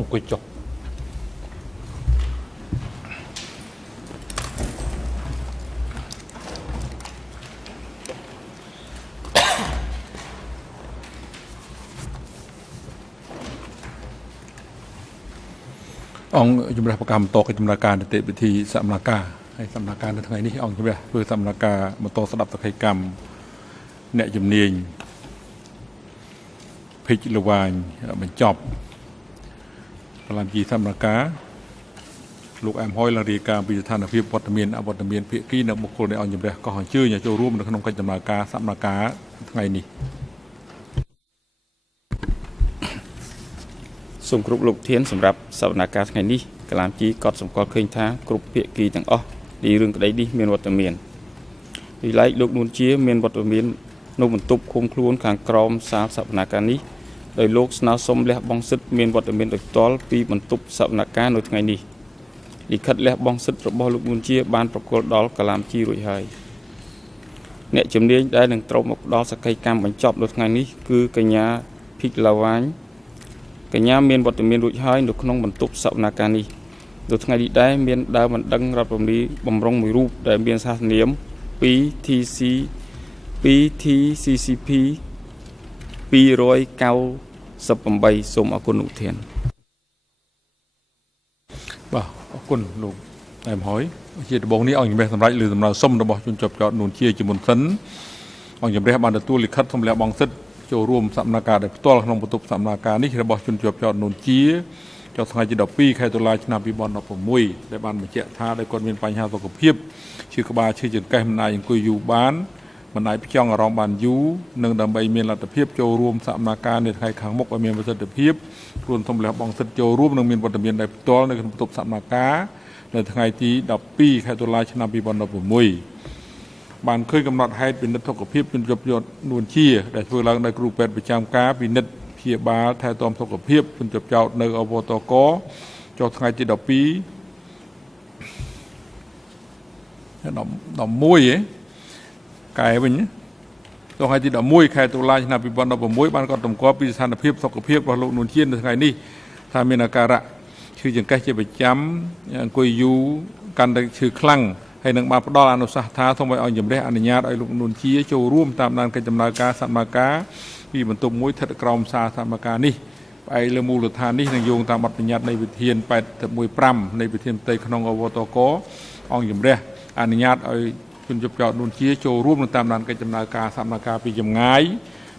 អង្គុយចុះអង្គជំរះប្រកម្មតកិច្ចដំណើរការនីតិវិធីសម្ដែងការហើយសម្ដែងការនៅថ្ងៃនេះអង្គជំរះធ្វើសម្ដែងការបន្តស្ដាប់សក្ខីកម្មអ្នកជំនាញភិជ្ជលវាញបញ្ចប់បលាមជីសម្ដែងការលោកអែមហុយឡើងរាយការណ៍ពីស្ថានភាពវត្តមានអវត្តមានភាគីនៅបុគ្គលនៃអង្គជំរះក៏អញ្ជើញចូលរួមនៅក្នុងកិច្ចដំណើរការសម្ដែងការថ្ងៃនេះសូមគ្រប់លោកធានសម្រាប់សវនកម្មថ្ងៃនេះកលាមជីក៏សម្គាល់ឃើញថាគ្រប់ភាគីទាំងអស់នៃរឿងក្តីនេះមានវត្តមានវិល័យលោកនួនជាមានវត្តមាននៅបន្ទប់ឃុំខ្លួនខាងក្រោមសាលសវនកម្មនេះដោយលោកស្នើសុំលះបង់សិទ្ធិមានវត្តមានដោយផ្ទាល់ពីបន្ទប់សវនកម្មនៅថ្ងៃនេះលិខិតលះបង់សិទ្ធិរបស់លោកនួនជាបានប្រគល់ដល់កលាមជីរួចហើយអ្នកជំនាញដែលនឹងត្រូវមកផ្ដល់សក្ខីកម្មបញ្ចប់នៅថ្ងៃនេះគឺកញ្ញាភិកឡាវ៉ាញកញ្ញាមានវត្តមានរួចហើយនៅក្នុងបន្ទប់សវនកម្មនេះនៅថ្ងៃនេះដែរមានដើមបណ្ដឹងរដ្ឋពលរដ្ឋបំរុងមួយរូបដែលមានសាសនាម 2TCCP 298សូមអរគុណលោកធានបាទអរគុណលោកអែមហុយជាដំបូងនេះអង្គជំរះសម្រាប់លើដំណើរសុំរបស់ជនជាប់ចោតនួនជាជាមុនសិនអង្គជំរះបានទទួលលិខិតសម្រាប់បងសិទ្ធចូលរួមសកម្មភាពដោយផ្ទាល់ក្នុងបន្ទប់សកម្មភាពនេះរបស់ជនជាប់ចោតនួនជាចុះថ្ងៃទី12ខែតុលាឆ្នាំ2016ដែលបានបញ្ជាក់ថាដោយគាត់មានបញ្ហាសុខភាពឈឺក្បាលឈឺចង្កេះមិនអាចអង្គុយយូរបានមិនអាចផ្ចង់អារម្មណ៍បានយូរនិងដើម្បីមានលទ្ធភាពចូលរួមសកម្មភាពនៅថ្ងៃខាងមុខឲ្យមានប្រសិទ្ធភាពខ្លួនសូមលះបង់សិទ្ធិចូលរួមនិងមានវត្តមានដោយផ្ទាល់នៅក្នុងបន្ទប់សកម្មភាពនៅថ្ងៃទី12ខែតុលាឆ្នាំ2016បានឃើញកំណត់ហេតុពិនិត្យសុខភាពជនជាប់ចោតនួនជាដែលធ្វើឡើងដោយគ្រូពេទ្យប្រចាំការពិនិត្យព្យាបាលថែទាំសុខភាពជនជាប់ចោតនៅអវតកចុះថ្ងៃទី12 11កែវិញចុះថ្ងៃទី11ខែតុលាឆ្នាំ2016បានកត់សម្គាល់ពីស្ថានភាពសុខភាពរបស់លោកនួនជានៅថ្ងៃនេះថាមានអាការៈឈឺចង្កេះជាប្រចាំអង្គុយយូរកាន់តែឈឺខ្លាំងហើយនឹងបានផ្ដល់អនុសាសន៍ថាសូមឲ្យអង្គជំរះអនុញ្ញាតឲ្យលោកនួនជាចូលរួមតាមដានកិច្ចដំណើរការសកម្មភាពពីបន្ទប់មួយស្ថិតក្រោមសារសកម្មភាពនេះផ្អែកលើមូលដ្ឋាននេះនឹងយោងតាមបទបញ្ញត្តិនៃវិធាន815នៃវិធានផ្ទៃក្នុងអវតកអង្គជំរះអនុញ្ញាតឲ្យជនជាប់ចោតនួនជាចូលរួមនៅតាមដានកិច្ចដំណើរការសកម្មភាពពីចម្ងាយ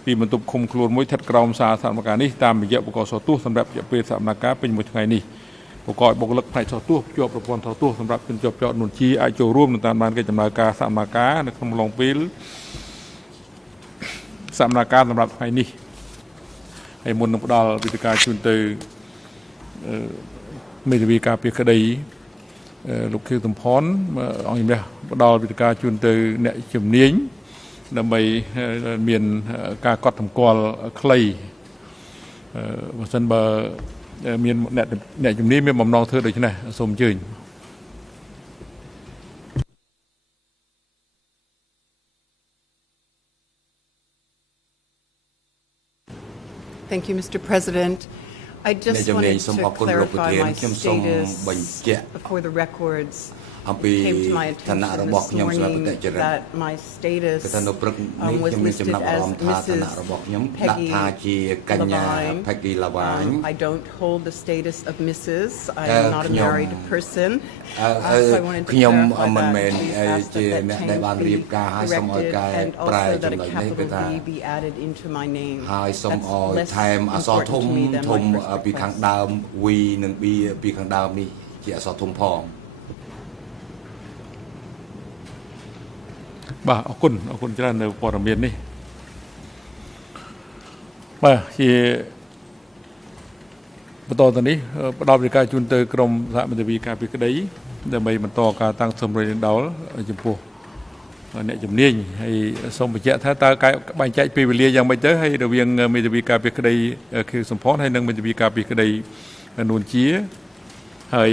ពីបន្ទប់ឃុំខ្លួនមួយស្ថិតក្រោមសារសកម្មភាពនេះតាមរយៈបកសទោសសម្រាប់រយៈពេលសកម្មភាពពេញមួយថ្ងៃនេះប្រកបបុគ្គលិកផ្នែកថតទស្សន៍ជាប់ប្រព័ន្ធថតទស្សន៍សម្រាប់ជនជាប់ចោតនួនជាអាចចូលរួមនៅតាមដានកិច្ចដំណើរការសកម្មភាពនៅក្នុងឡងពេលសកម្មភាពសម្រាប់ថ្ងៃនេះហើយមុននឹងផ្ដល់វិធីការជូនទៅមេធាវីការពារក្តីលោកខៀវសំផនអង្គជំរះផ្ដល់វិធីការជូនទៅអ្នកជំនាញដើម្បីមានការកត់សម្គាល់ខ្លីបើសិនបើមានអ្នកជំនាញមានបំណងធ្វើដូច្នេះសូមអញ្ជើញThank you, Mr. President. I just wanted to clarify my status before the records. It came to my attention this morning that my status was listed as Mrs. Peggy Levine. I don't hold the status of Mrs. I am not a married person. So I wanted to clarify that. Please ask that name be corrected and also that a capital V be added into my name. That's less important to me than my first request. បាទអរគុណច្រើននៅព័ត៌មាននេះបាទជាបន្តទៅនេះផ្ដល់វិធីការជូនទៅក្រមសហមន្ត្រីការពារក្តីដើម្បីបន្តការតាំងសម្រួលដោលចំពោះអ្នកជំនាញហើយសូមបញ្ជាក់ថាតើការបែងចែកពេលវេលាយ៉ាងម៉េចទៅហើយរវាងមេធាវីការពារក្តីខៀវសំផនហើយនិងមេធាវីការពារក្តីនួនជាហើយ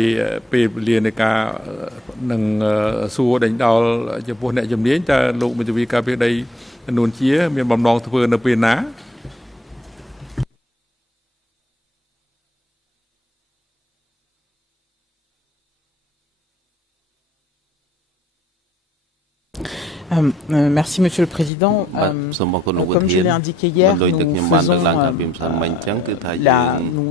ពេលវេលានៃការនឹងសួរដេញដោលចំពោះអ្នកជំនាញតើលោកមេធាវីការពារក្តីនួនជាមានបំណងធ្វើនៅពេលណា Merci Monsieur le Président. Comme je l'ai indiqué hier, nous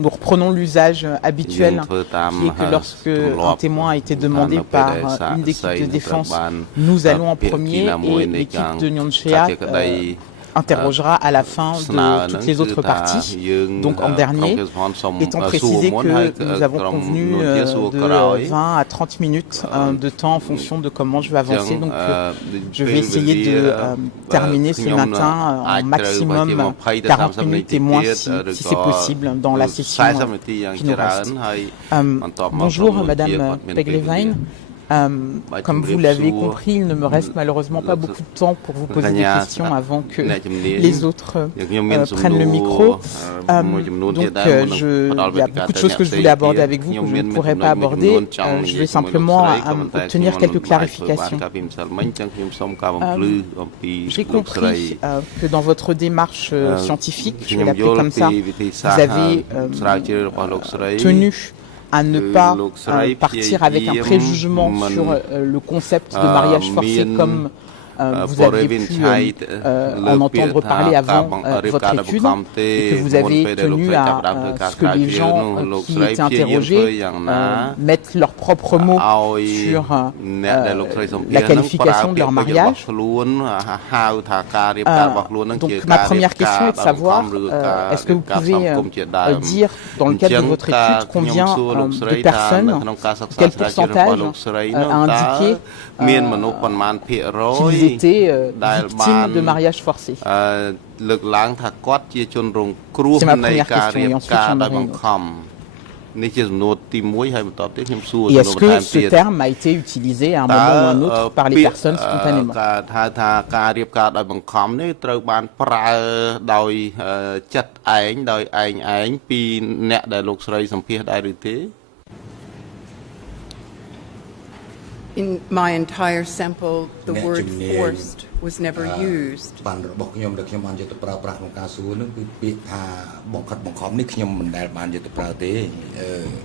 reprenons l'usage habituel qui est que lorsque un témoin a été demandé par une des équipes de défense, nous allons en premier et l'équipe de Nyonchea interrogera à la fin de toutes les autres parties, donc en dernier, étant précisé que nous avons convenu de 20 à 30 minutes de temps en fonction de comment je vais avancer. Donc je vais essayer de terminer ce matin en maximum 40 minutes et moins si c'est possible dans la session qui nous reste. Bonjour Madame Peggy. Comme vous l'avez compris, il ne me reste malheureusement pas beaucoup de temps pour vous poser des questions avant que les autres prennent le micro. Donc, il y a beaucoup de choses que je voulais aborder avec vous que je ne pourrais pas aborder. Je vais simplement obtenir quelques clarifications. J'ai compris que dans votre démarche scientifique, je vais l'appeler comme ça, vous avez tenu à ne pas partir avec un préjugement sur le concept de mariage forcé comme vous aviez pu en entendre parler avant votre étude et que vous avez tenu à ce que les gens qui étaient interrogés mettent leurs propres mots sur la qualification de leur mariage. Donc ma première question est de savoir, est-ce que vous pouvez dire dans le cadre de votre étude combien de personnes, quel pourcentage a indiqué qu'ils étaient victimes de mariage forcé? C'est ma première question et ensuite j'en aurai une autre. Et est-ce que ce terme a été utilisé à un moment ou un autre par les personnes spontanément? In my entire sample, the word forced was never used.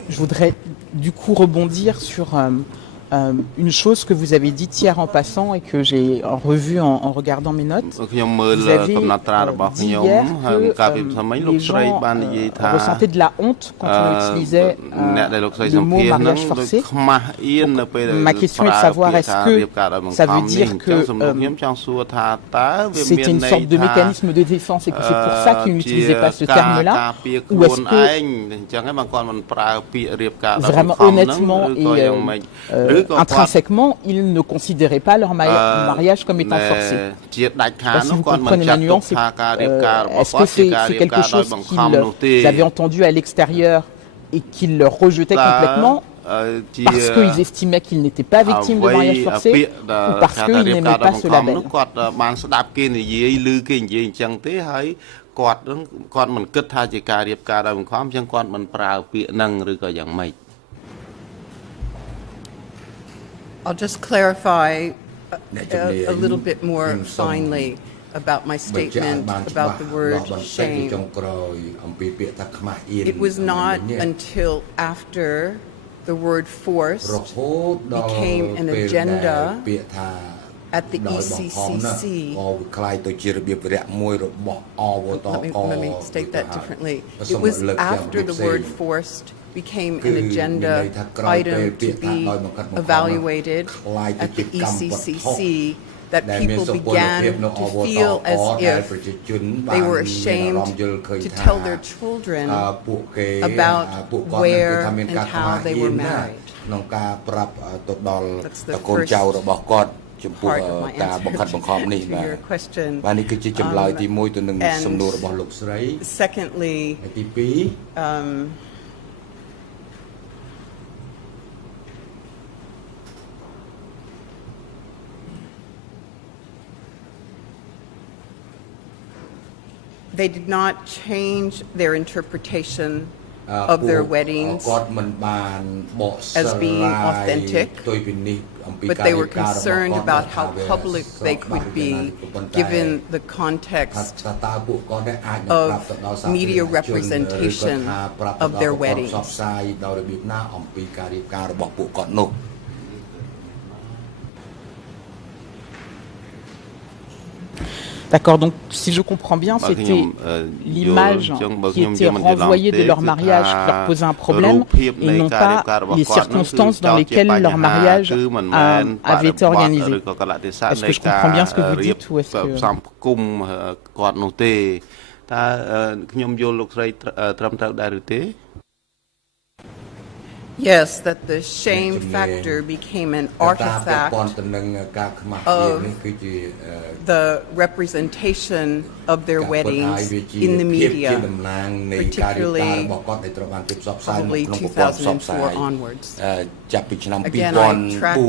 Je voudrais du coup rebondir sur une chose que vous avez dite hier en passant et que j'ai revu en regardant mes notes. Vous avez dit hier que les gens ressentaient de la honte quand on utilisait le mot mariage forcé. Donc, ma question est de savoir, est-ce que ça veut dire que c'était une sorte de mécanisme de défense et que c'est pour ça qu'ils n'utilisaient pas ce terme-là, ou est-ce que vraiment honnêtement et intrinsèquement, ils ne considéraient pas leur mariage comme étant forcé. Je ne sais pas si vous comprenez ma nuance. Est-ce que c'est quelque chose qu'ils avaient entendu à l'extérieur et qu'ils leur rejetaient complètement parce qu'ils estimaient qu'ils n'étaient pas victimes de mariage forcé ou parce qu'ils n'aimaient pas ce label? I'll just clarify a little bit more finely about my statement about the word shame. It was not until after the word forced became an agenda at the ECCC. Let me state that differently. It was after the word forced became an agenda item to be evaluated at the ECCC that people began to feel as if they were ashamed to tell their children about where and how they were married. That's the first part of my answer to your question. And secondly, they did not change their interpretation of their weddings as being authentic, but they were concerned about how public they could be given the context of media representation of their weddings. D'accord, donc si je comprends bien, c'était l'image qui était renvoyée de leur mariage qui leur posait un problème et non pas les circonstances dans lesquelles leur mariage avait été organisé. Est-ce que je comprends bien ce que vous dites ou est-ce que... Yes, that the shame factor became an artifact of the representation of their weddings in the media, particularly probably 2004 onwards. Again, I tracked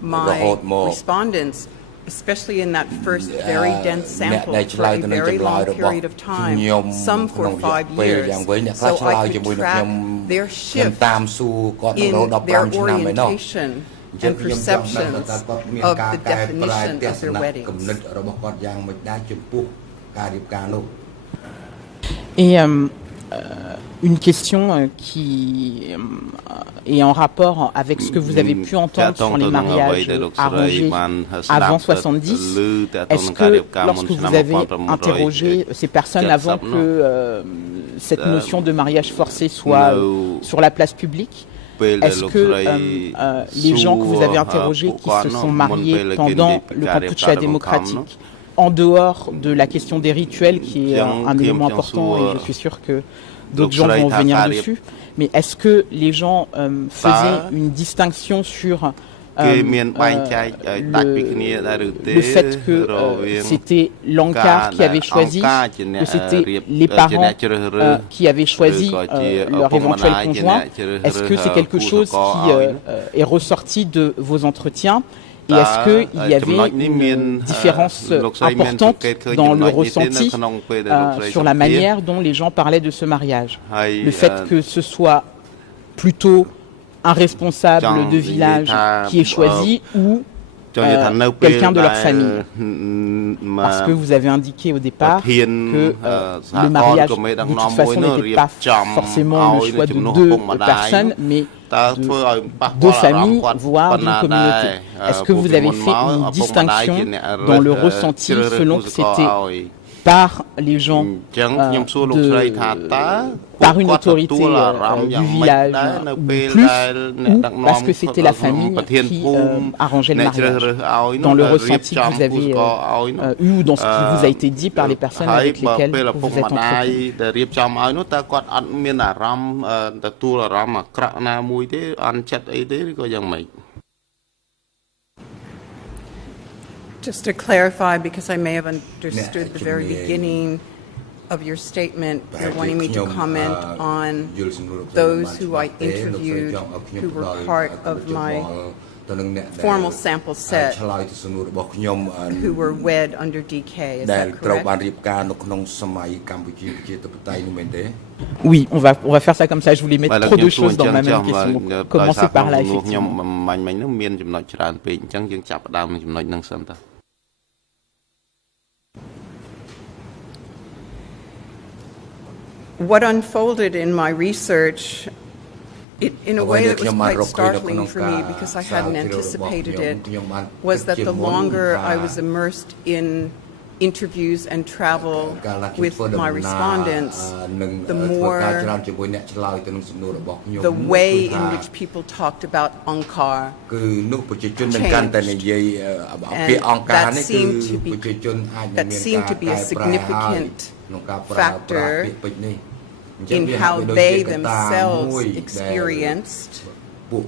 my respondents, especially in that first very dense sample for a very long period of time, some for 5 years, so I could track their shift in their orientation and perceptions of the definition of their weddings. Et une question qui est en rapport avec ce que vous avez pu entendre sur les mariages arrangés avant 70. Est-ce que lorsque vous avez interrogé ces personnes avant que cette notion de mariage forcé soit sur la place publique, est-ce que les gens que vous avez interrogés qui se sont mariés pendant le Kampuchea démocratique, en dehors de la question des rituels qui est un élément important et je suis sûr que d'autres gens vont venir dessus, mais est-ce que les gens faisaient une distinction sur le fait que c'était l'Ankar qui avait choisi, que c'était les parents qui avaient choisi leur éventuel conjoint? Est-ce que c'est quelque chose qui est ressorti de vos entretiens? Et est-ce qu'il y avait une différence importante dans le ressenti sur la manière dont les gens parlaient de ce mariage? Le fait que ce soit plutôt un responsable de village qui est choisi ou quelqu'un de leur famille? Parce que vous avez indiqué au départ que le mariage, de toute façon, n'était pas forcément le choix de deux personnes, mais de deux familles, voire d'une communauté. Est-ce que vous avez fait une distinction dans le ressenti selon que c'était par les gens par une autorité du village ou plus, ou parce que c'était la famille qui arrangeait le mariage, dans le ressenti que vous avez eu ou dans ce qui vous a été dit par les personnes avec lesquelles vous êtes entretenu? Just to clarify, because I may have understood the very beginning of your statement, you're wanting me to comment on those who I interviewed who were part of my formal sample set who were wed under DK, is that correct? Oui, on va faire ça comme ça. Je voulais mettre trop de choses dans ma même question. Commencez par là, effectivement. What unfolded in my research, in a way that was quite startling for me because I hadn't anticipated it, was that the longer I was immersed in interviews and travel with my respondents, the more the way in which people talked about Ankar changed. And that seemed to be a significant factor in how they themselves experienced the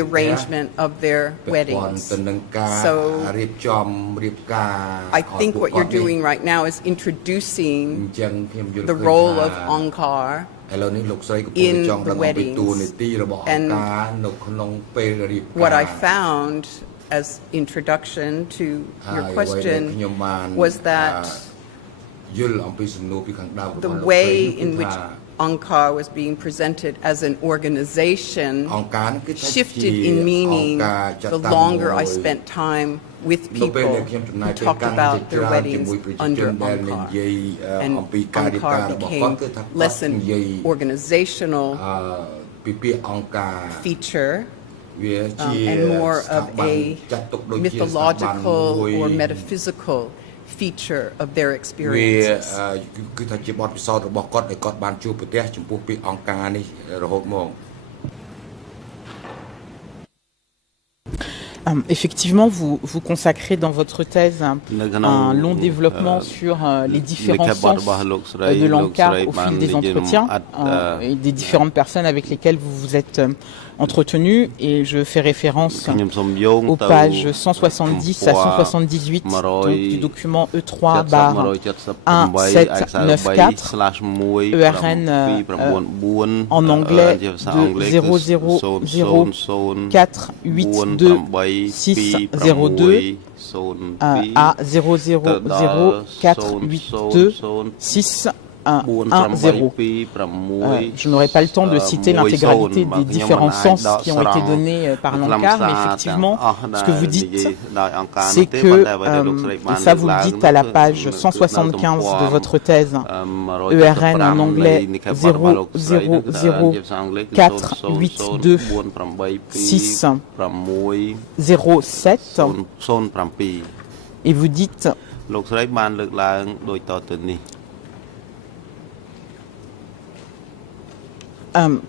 arrangement of their weddings. So I think what you're doing right now is introducing the role of Ankar in the weddings. And what I found as introduction to your question was that the way in which Ankar was being presented as an organization shifted in meaning the longer I spent time with people who talked about their weddings under Ankar. And Ankar became less an organizational feature and more of a mythological or metaphysical feature of their experiences. Effectivement, vous consacrez dans votre thèse un long développement sur les différents sens de l'encart au fil des entretiens et des différentes personnes avec lesquelles vous vous êtes entretenu, et je fais référence aux pages 170 à 178 donc, du document E3/1794 ERN en anglais de 000482602 à 000482610. Je n'aurai pas le temps de citer l'intégralité des différents sens qui ont été donnés par l'encart, mais effectivement, ce que vous dites, c'est que, et ça vous le dites à la page 175 de votre thèse, ERN en anglais 000482607, et vous dites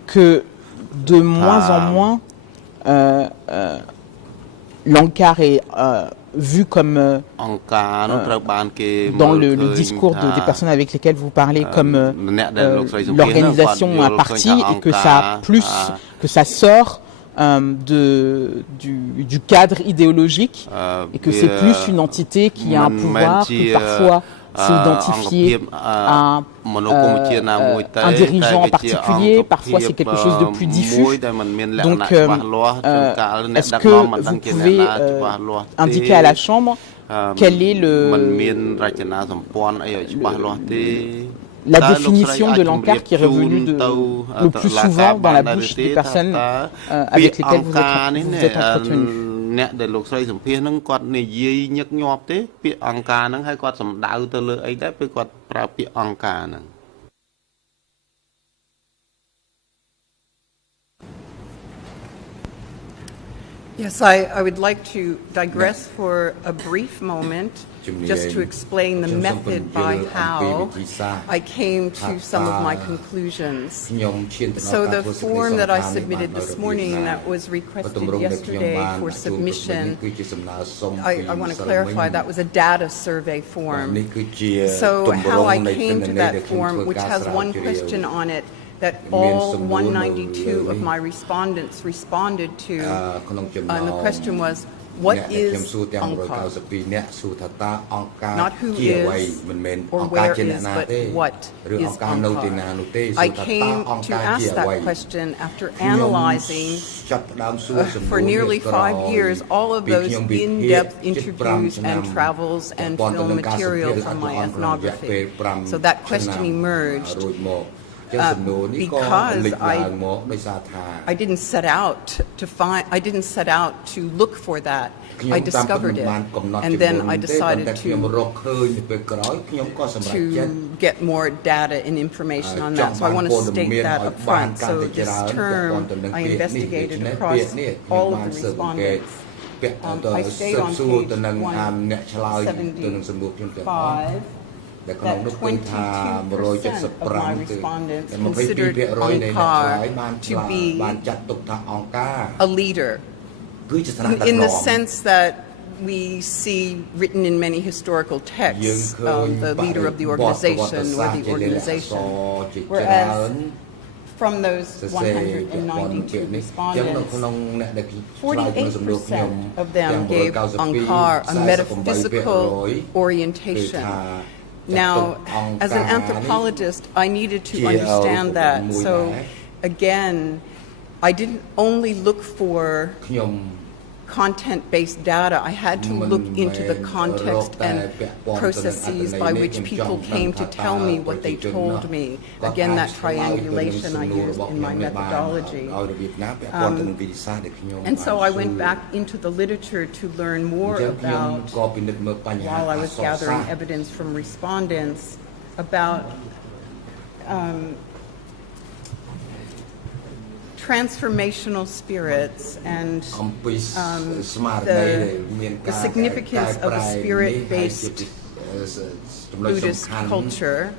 que de moins en moins l'encart est vu comme dans le discours des personnes avec lesquelles vous parlez comme l'organisation d'un parti, et que ça sort du cadre idéologique, et que c'est plus une entité qui a un pouvoir, que parfois c'est identifié à un dirigeant en particulier, parfois c'est quelque chose de plus diffus. Donc, est-ce que vous pouvez indiquer à la Chambre quelle est la définition de l'encart qui est revenue le plus souvent dans la bouche des personnes avec lesquelles vous êtes entretenu? Yes, I would like to digress for a brief moment just to explain the method by how I came to some of my conclusions. So the form that I submitted this morning that was requested yesterday for submission, I want to clarify that was a data survey form. So how I came to that form, which has one question on it, that all 192 of my respondents responded to, and the question was, what is Angkar? Not who is or where is, but what is Angkar? I came to ask that question after analyzing for nearly 5 years all of those in-depth interviews and travels and film material from my ethnography. So that question emerged. Because I didn't set out to look for that. I discovered it, and then I decided to get more data and information on that. So I want to state that up front. So this term I investigated across all of the respondents. I stayed on page 175. That 22% of my respondents considered Angkar to be a leader, in the sense that we see written in many historical texts, the leader of the organization or the organization, whereas from those 192 respondents, 48% of them gave Angkar a metaphysical orientation. Now, as an anthropologist, I needed to understand that. So, again, I didn't only look for content-based data. I had to look into the context and processes by which people came to tell me what they told me. Again, that triangulation I used in my methodology. And so I went back into the literature to learn more about, while I was gathering evidence from respondents, about transformational spirits and the significance of a spirit-based Buddhist culture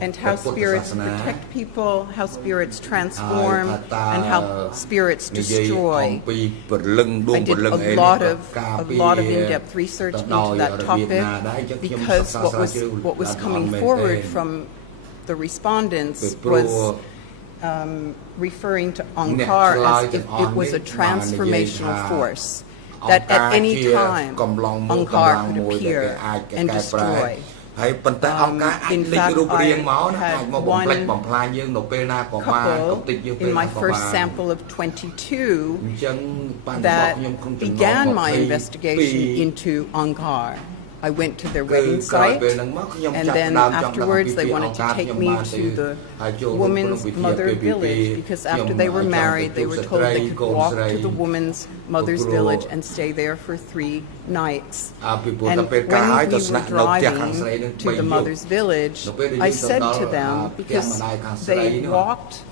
and how spirits protect people, how spirits transform, and how spirits destroy. I did a lot of in-depth research into that topic because what was coming forward from the respondents was referring to Angkar as if it was a transformational force, that at any time Angkar could appear and destroy. In fact, I had one couple in my first sample of 22 that began my investigation into Angkar. I went to their wedding site, and then afterwards they wanted to take me to the woman's mother village, because after they were married, they were told they could walk to the woman's mother's village and stay there for 3 nights. And when we were driving to the mother's village, I said to them, because they walked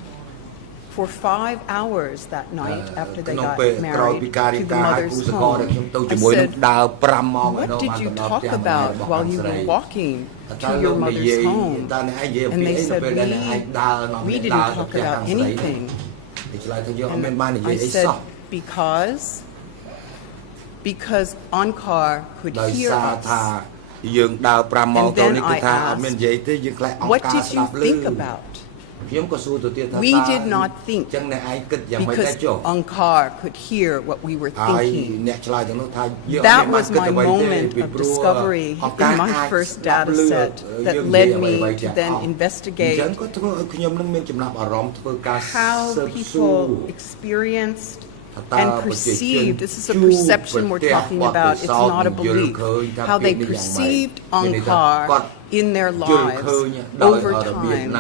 for 5 hours that night after they got married to the mother's home. I said, what did you talk about while you were walking to your mother's home? And they said, we didn't talk about anything. And I said, because Angkar could hear us. And then I asked, what did you think about? We did not think, because Angkar could hear what we were thinking. That was my moment of discovery in my first data set that led me to then investigate how people experienced and perceived, this is a perception we're talking about, it's not a belief, how they perceived Angkar in their lives over time.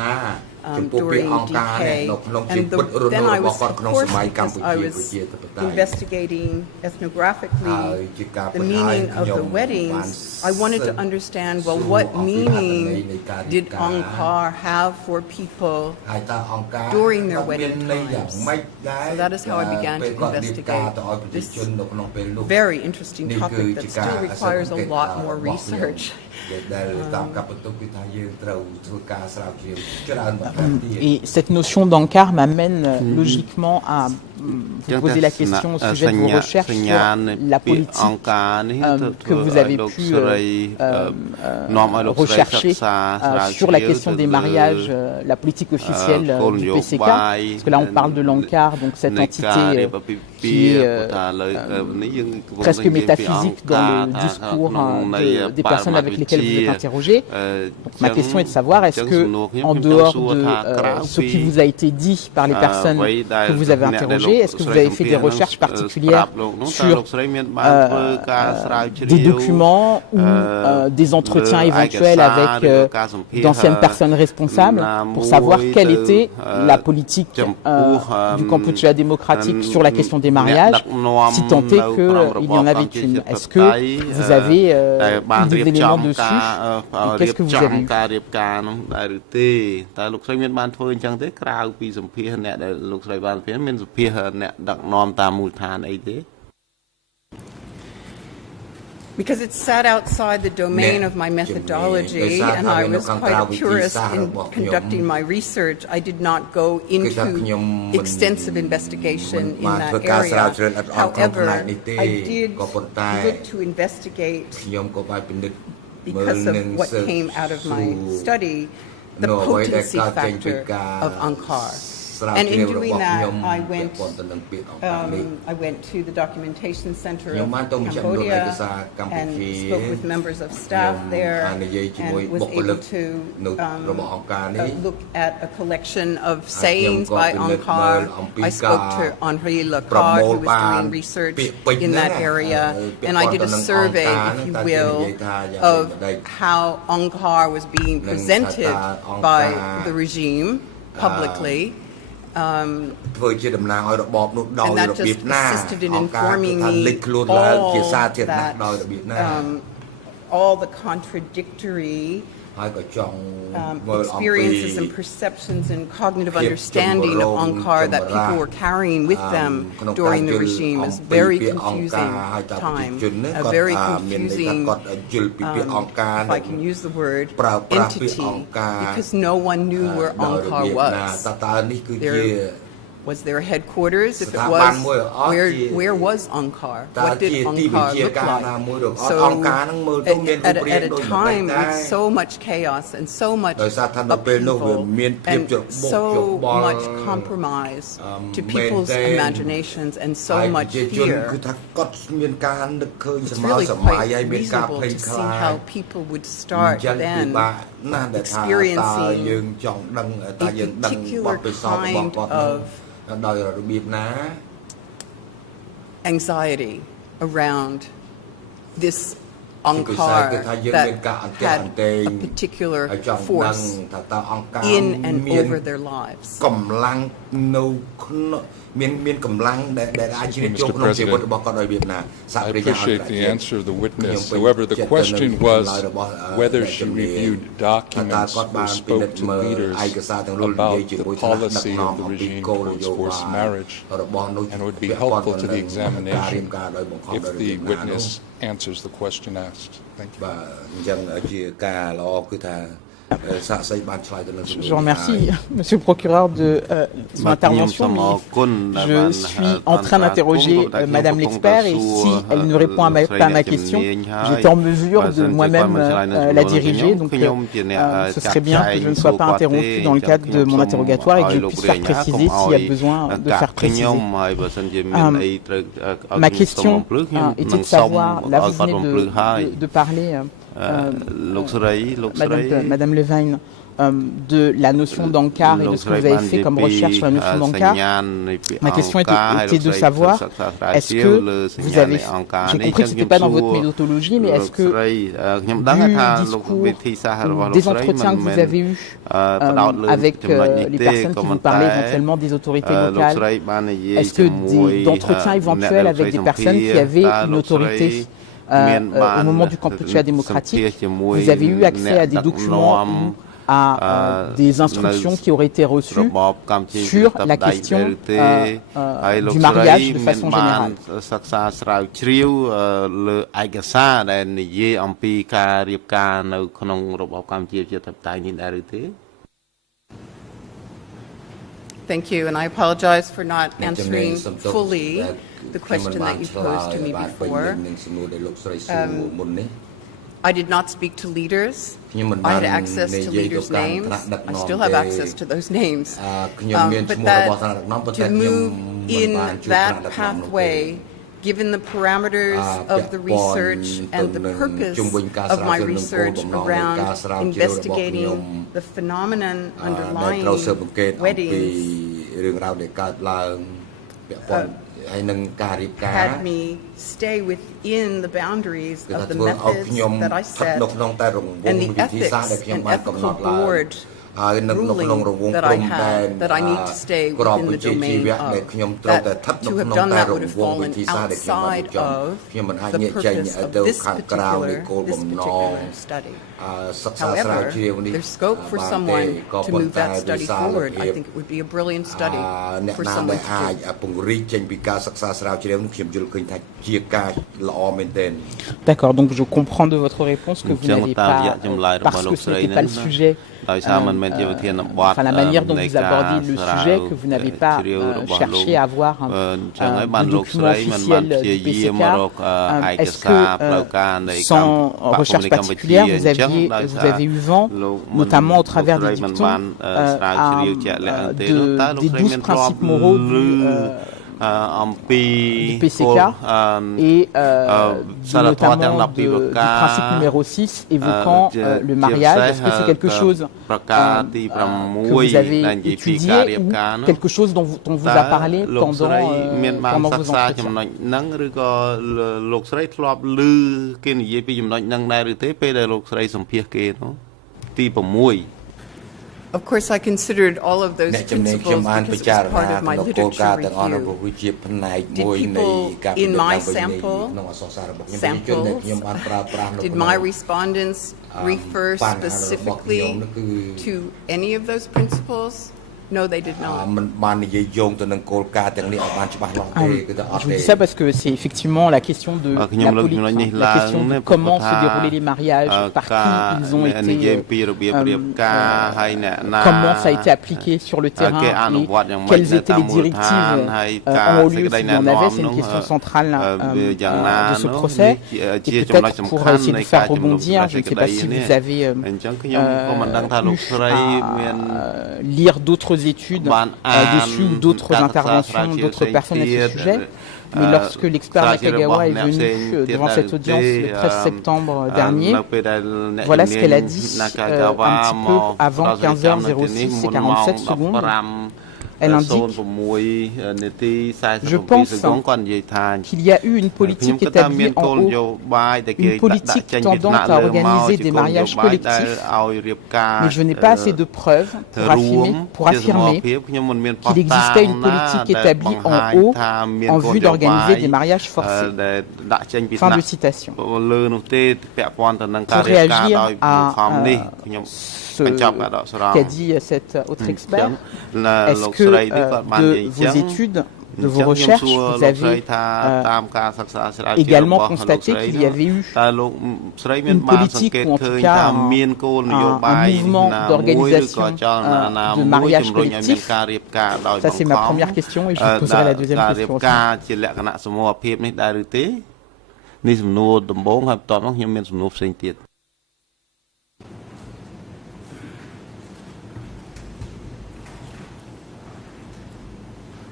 During decay, and then I was, of course, because I was investigating ethnographically the meaning of the weddings, I wanted to understand, well, what meaning did Angkar have for people during their wedding times? So that is how I began to investigate this very interesting topic that still requires a lot more research. Et cette notion d'Angkar m'amène logiquement à vous poser la question au sujet de vos recherches sur la politique que vous avez pu rechercher sur la question des mariages, la politique officielle du PCK, parce que là on parle de l'Angkar, donc cette entité qui est presque métaphysique dans le discours des personnes avec lesquelles vous êtes interrogé. Donc, ma question est de savoir, est-ce que, en dehors de ce qui vous a été dit par les personnes que vous avez interrogées, est-ce que vous avez fait des recherches particulières sur des documents ou des entretiens éventuels avec d'anciennes personnes responsables pour savoir quelle était la politique du Kampuchea démocratique sur la question des mariages, si tant est qu'il y en avait une? Est-ce que vous avez eu des éléments dessus et qu'est-ce que vous avez eu? Because it sat outside the domain of my methodology, and I was quite a purist in conducting my research, I did not go into extensive investigation in that area. However, I did look to investigate, because of what came out of my study, the potency factor of Angkar. And in doing that, I went to the documentation center of Cambodia and spoke with members of staff there, and was able to look at a collection of sayings by Angkar. I spoke to Henri Lecard, who was doing research in that area, and I did a survey, if you will, of how Angkar was being presented by the regime publicly. And that just assisted in informing me all the contradictory experiences and perceptions and cognitive understanding of Angkar that people were carrying with them during the regime is very confusing time, a very confusing, if I can use the word, entity, because no one knew where Angkar was. Was there a headquarters? If it was, where was Angkar? What did Angkar look like? So at a time with so much chaos and so much upheaval and so much compromise to people's imaginations and so much fear, it's really quite reasonable to see how people would start then experiencing a particular kind of anxiety around this Angkar that had a particular force in and over their lives. Mr. President, I appreciate the answer of the witness. However, the question was whether she reviewed documents or spoke to leaders about the policy of the regime towards forced marriage, and it would be helpful to the examination if the witness answers the question asked. Thank you. Je remercie Monsieur le procureur de son intervention, mais je suis en train d'interroger Madame l'expert et si elle ne répond pas à ma question, j'étais en mesure de moi-même la diriger, donc ce serait bien que je ne sois pas interrompu dans le cadre de mon interrogatoire et que je puisse faire préciser s'il y a besoin de faire préciser. Ma question était de savoir, là vous venez de parler Madame Levine, de la notion d'Angkar et de ce que vous avez fait comme recherche sur la notion d'Angkar. Ma question était de savoir, est-ce que vous avez, j'ai compris que ce n'était pas dans votre méthodologie, mais est-ce que du discours, des entretiens que vous avez eus avec les personnes qui vous parlaient éventuellement des autorités locales, est-ce que d'entretiens éventuels avec des personnes qui avaient une autorité au moment du Kampuchea démocratique, vous avez eu accès à des documents ou à des instructions qui auraient été reçues sur la question du mariage de façon générale. Thank you, and I apologize for not answering fully the question that you posed to me before. I did not speak to leaders. I had access to leaders' names. I still have access to those names. But that to move in that pathway, given the parameters of the research and the purpose of my research around investigating the phenomenon underlying weddings, had me stay within the boundaries of the methods that I set and the ethics and ethical board ruling that I had, that I need to stay within the domain of. That to have done that would have fallen outside of the purpose of this particular study. However, there's scope for someone to move that study forward. I think it would be a brilliant study for someone to do. D'accord, donc je comprends de votre réponse que vous n'avez pas, parce que ce n'était pas le sujet, enfin la manière dont vous abordez le sujet, que vous n'avez pas cherché à avoir un document officiel du PCK. Est-ce que, sans recherche particulière, vous avez eu vent, notamment au travers des dictons, des 12 principes moraux du PCK et notamment du principe numéro 6 évoquant le mariage? Est-ce que c'est quelque chose que vous avez étudié ou quelque chose dont on vous a parlé pendant vos entretiens? Of course, I considered all of those principles because it was part of my literature review. Did people in my samples, did my respondents refer specifically to any of those principles? No, they did not. Je vous dis ça parce que c'est effectivement la question de la politique, la question de comment se déroulaient les mariages, par qui ils ont été, comment ça a été appliqué sur le terrain et quelles étaient les directives en haut lieu s'il y en avait. C'est une question centrale de ce procès. Et peut-être pour essayer de vous faire rebondir, je ne sais pas si vous avez lire d'autres études dessus ou d'autres interventions d'autres personnes à ce sujet. Mais lorsque l'expert Nakagawa est venu devant cette audience le 13 septembre dernier, voilà ce qu'elle a dit un petit peu avant 15h06 et 47 secondes. Elle indique, je pense qu'il y a eu une politique établie en haut, une politique tendant à organiser des mariages collectifs, mais je n'ai pas assez de preuves pour affirmer qu'il existait une politique établie en haut en vue d'organiser des mariages forcés. Fin de citation. Pour réagir à ce qu'a dit cet autre expert, est-ce que de vos études, de vos recherches, vous avez également constaté qu'il y avait eu une politique ou en tout cas un mouvement d'organisation de mariage collectif? Ça c'est ma première question et je vous poserai la deuxième question aussi.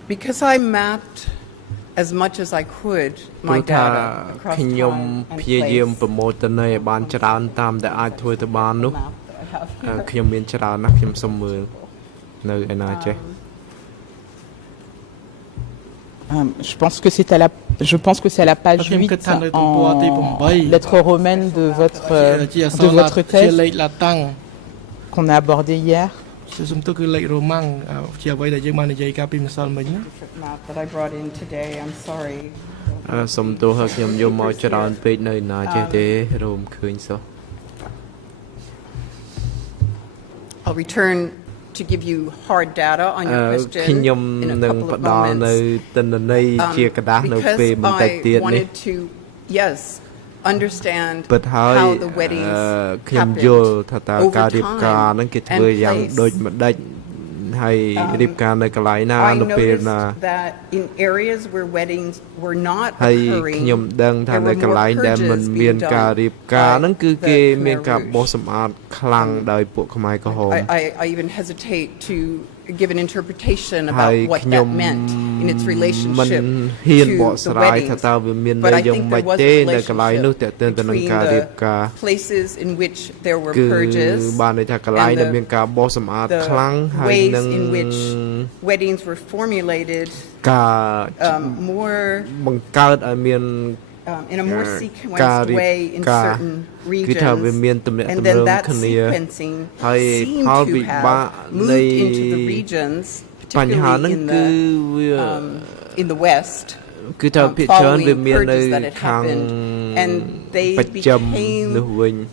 Because I mapped as much as I could my data across time and place. Je pense que c'est à la page 8 en lettres romaines de votre thèse qu'on a abordé hier. That I brought in today. I'm sorry. I'll return to give you hard data on your question in a couple of moments. Because I wanted to, yes, understand how the weddings happened over time and place. I noticed that in areas where weddings were not occurring, there were more purges being done by the Khmer rouge. I even hesitate to give an interpretation about what that meant in its relationship to the weddings. But I think there was a relationship between the places in which there were purges and the ways in which weddings were formulated more in a more sequenced way in certain regions, and then that sequencing seemed to have moved into the regions, particularly in the West, following purges that had happened, and they became,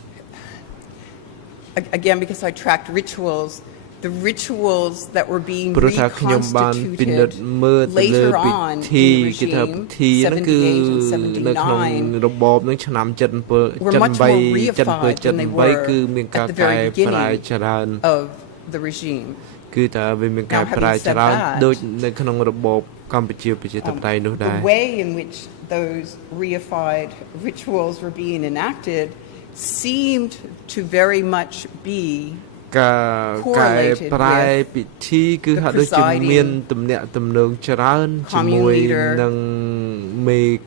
again, because I tracked rituals, the rituals that were being reconstituted later on in the regime, 78 and 79, were much more reified than they were at the very beginning of the regime. Now, having said that, the way in which those reified rituals were being enacted seemed to very much be correlated with the presiding commune leader,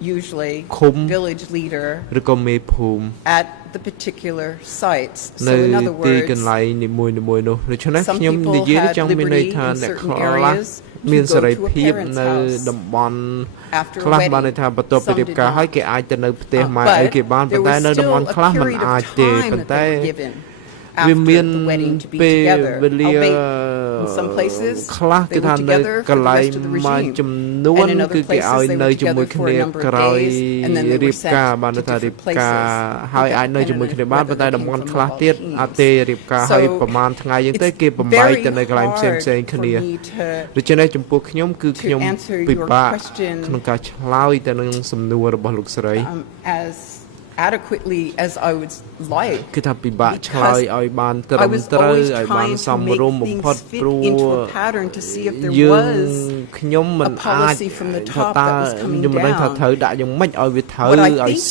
usually village leader, at the particular sites. So in other words, some people had liberty in certain areas to go to a parent's house after a wedding. Some did not. But there was still a period of time that they were given after the wedding to be together. Albeit in some places they were together for the rest of the regime, and in other places they were together for a number of days, and then they were sent to different places. But it depended on whether they came from the Philippines. So it's very hard for me to answer your question as adequately as I would like, because I was always trying to make things fit into a pattern to see if there was a policy from the top that was coming down. What I think is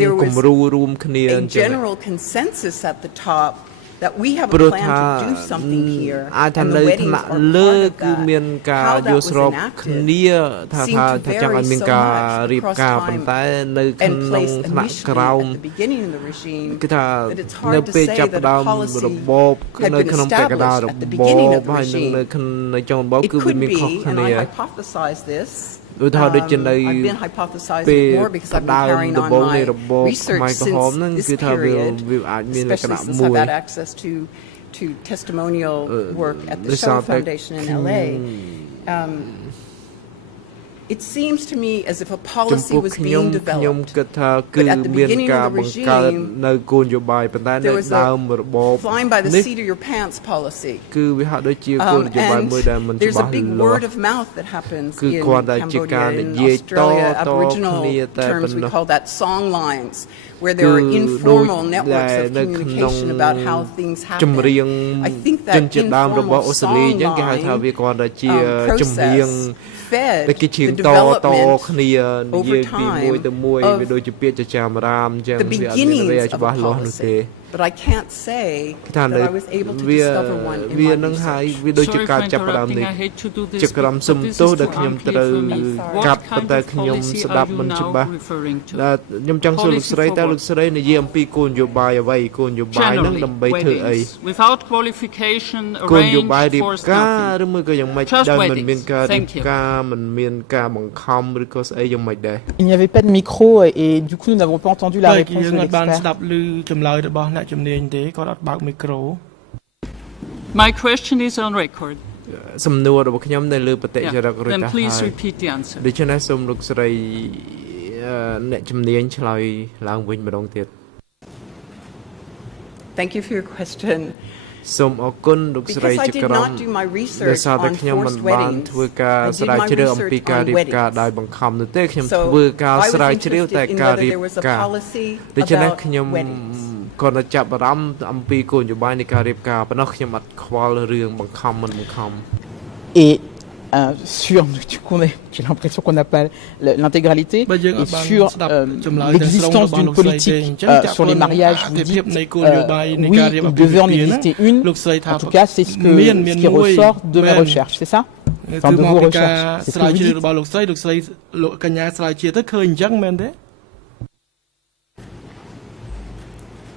there was a general consensus at the top that we have a plan to do something here, and the weddings are part of that. How that was enacted seemed to vary so much across time and place initially at the beginning of the regime that it's hard to say that a policy had been established at the beginning of the regime. It could be, and I hypothesize this, I've been hypothesizing it more because I've been carrying on my research since this period, especially since I've had access to testimonial work at the Shell Foundation in LA. It seems to me as if a policy was being developed, but at the beginning of the regime, there was a flying by the seat of your pants policy. And there's a big word of mouth that happens in Cambodia. In Australia, Aboriginal terms, we call that song lines, where there are informal networks of communication about how things happen. I think that informal song line process fed the development over time of the beginnings of a policy. But I can't say that I was able to discover one in my research. Sorry for interrupting, I hate to do this, but this is too unclear for me. What kind of policy are you now referring to? Policy for what? Generally, weddings, without qualification, arranged, forced, nothing. Just weddings. Thank you. Il n'y avait pas de micro et du coup nous n'avons pas entendu la réponse de l'expert. My question is on record. Then please repeat the answer. Thank you for your question. Because I did not do my research on forced weddings, I did my research on weddings. So I was interested in whether there was a policy about weddings. Et sur, du coup, j'ai l'impression qu'on n'a pas l'intégralité, et sur l'existence d'une politique sur les mariages, vous dites, oui, il devait en exister une, en tout cas, c'est ce qui ressort de mes recherches, c'est ça? Enfin, de vos recherches, c'est ce que vous dites?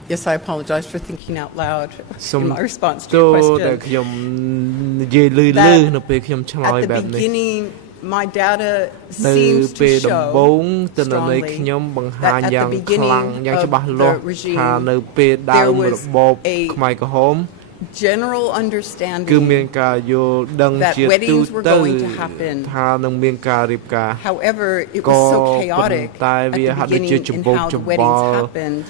Yes, I apologize for thinking out loud in my response to your question. At the beginning, my data seems to show strongly that at the beginning of the regime, there was a general understanding that weddings were going to happen. However, it was so chaotic at the beginning in how the weddings happened.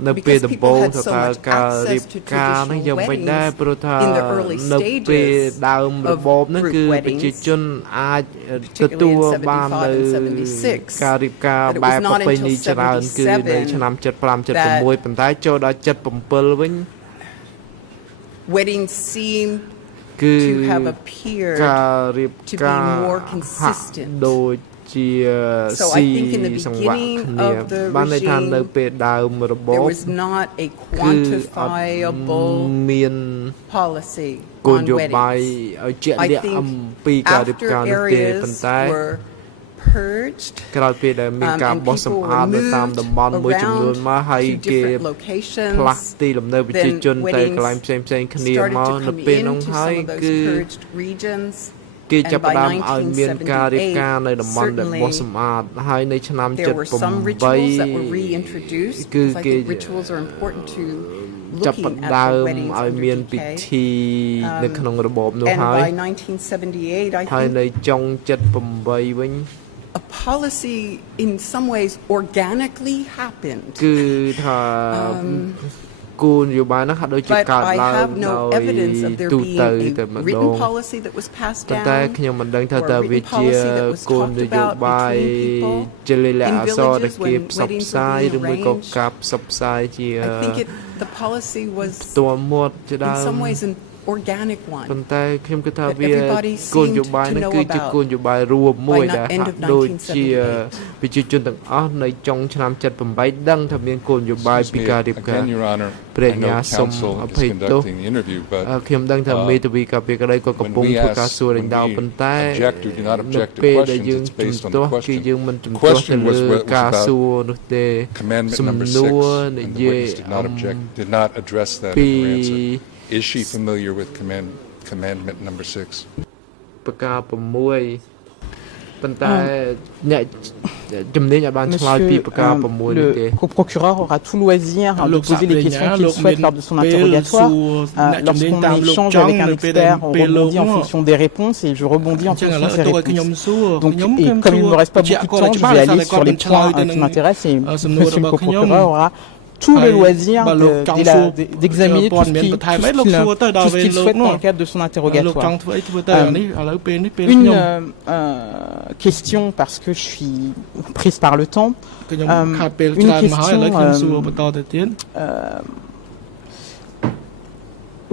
Because people had so much access to traditional weddings in the early stages of group weddings, particularly in 75 and 76, but it was not until 77 that weddings seemed to have appeared to be more consistent. So I think in the beginning of the regime, there was not a quantifiable policy on weddings. I think after areas were purged and people were moved around to different locations, then weddings started to come into some of those purged regions. គេចាប់ផ្ដើមឲ្យមានការរៀបការនៅតំបន់ដែលបោះសម្អាតហើយនៅឆ្នាំ there were some rituals that were reintroduced because I think rituals are important to ចាប់ផ្ដើមឲ្យមានពិធីនៅក្នុងរបបនោះហើយ by 1978 I ហើយ think នៅចុង78វិញ a policy in some ways organically happened គឺថាគោលនយោបាយនោះហាក់ដូចជាកើតឡើងដោយទូទៅតែម្ដង policy that was passed ប៉ុន្តែ down ខ្ញុំមិនដឹងថាតើវាជាគោលនយោបាយជាលិលាអក្សរដែលគេផ្សព្វផ្សាយឬមួយក៏ការផ្សព្វផ្សាយជា I think the policy was ផ្ទាល់មាត់ជាដើ in ម some ways an organic one ប៉ុន្តែខ្ញុំគិតថាវាគោលនយោបាយនេះគឺជាគោលនយោបាយរួមមួយដែលហាក់ដូចជាប្រជាជនទាំងអស់នៅចុងឆ្នាំ78ដឹងថាមានគោលនយោបាយពីការរៀបការព្រះញ្ញាសូមអភ័យទោសខ្ញុំដឹងថាមេធាវីការពារក្តីក៏កំពុងធ្វើការសួរដេញដោលប៉ុន្តែនៅពេលដែលយើងជំទាស់គឺយើងមិនជំទាស់ទៅលើការសួរនោះទេសំណួរនិយាយពី Is she familiar with commandment number 6? ប្រការ6ប៉ុន្តែអ្នកជំនាញឲ្យបានឆ្លើយពីប្រការ6នេះទេ Le procureur aura tout loisir de poser les questions qu'il souhaite lors de son interrogatoire. Lorsqu'on échange avec un expert, on rebondit en fonction des réponses et je rebondis en fonction de ces réponses. Donc, et comme il ne me reste pas beaucoup de temps, je vais aller sur les points qui m'intéressent et monsieur le procureur aura tout le loisir d'examiner tout ce qu'il souhaite dans le cadre de son interrogatoire. Une question, parce que je suis prise par le temps, une question,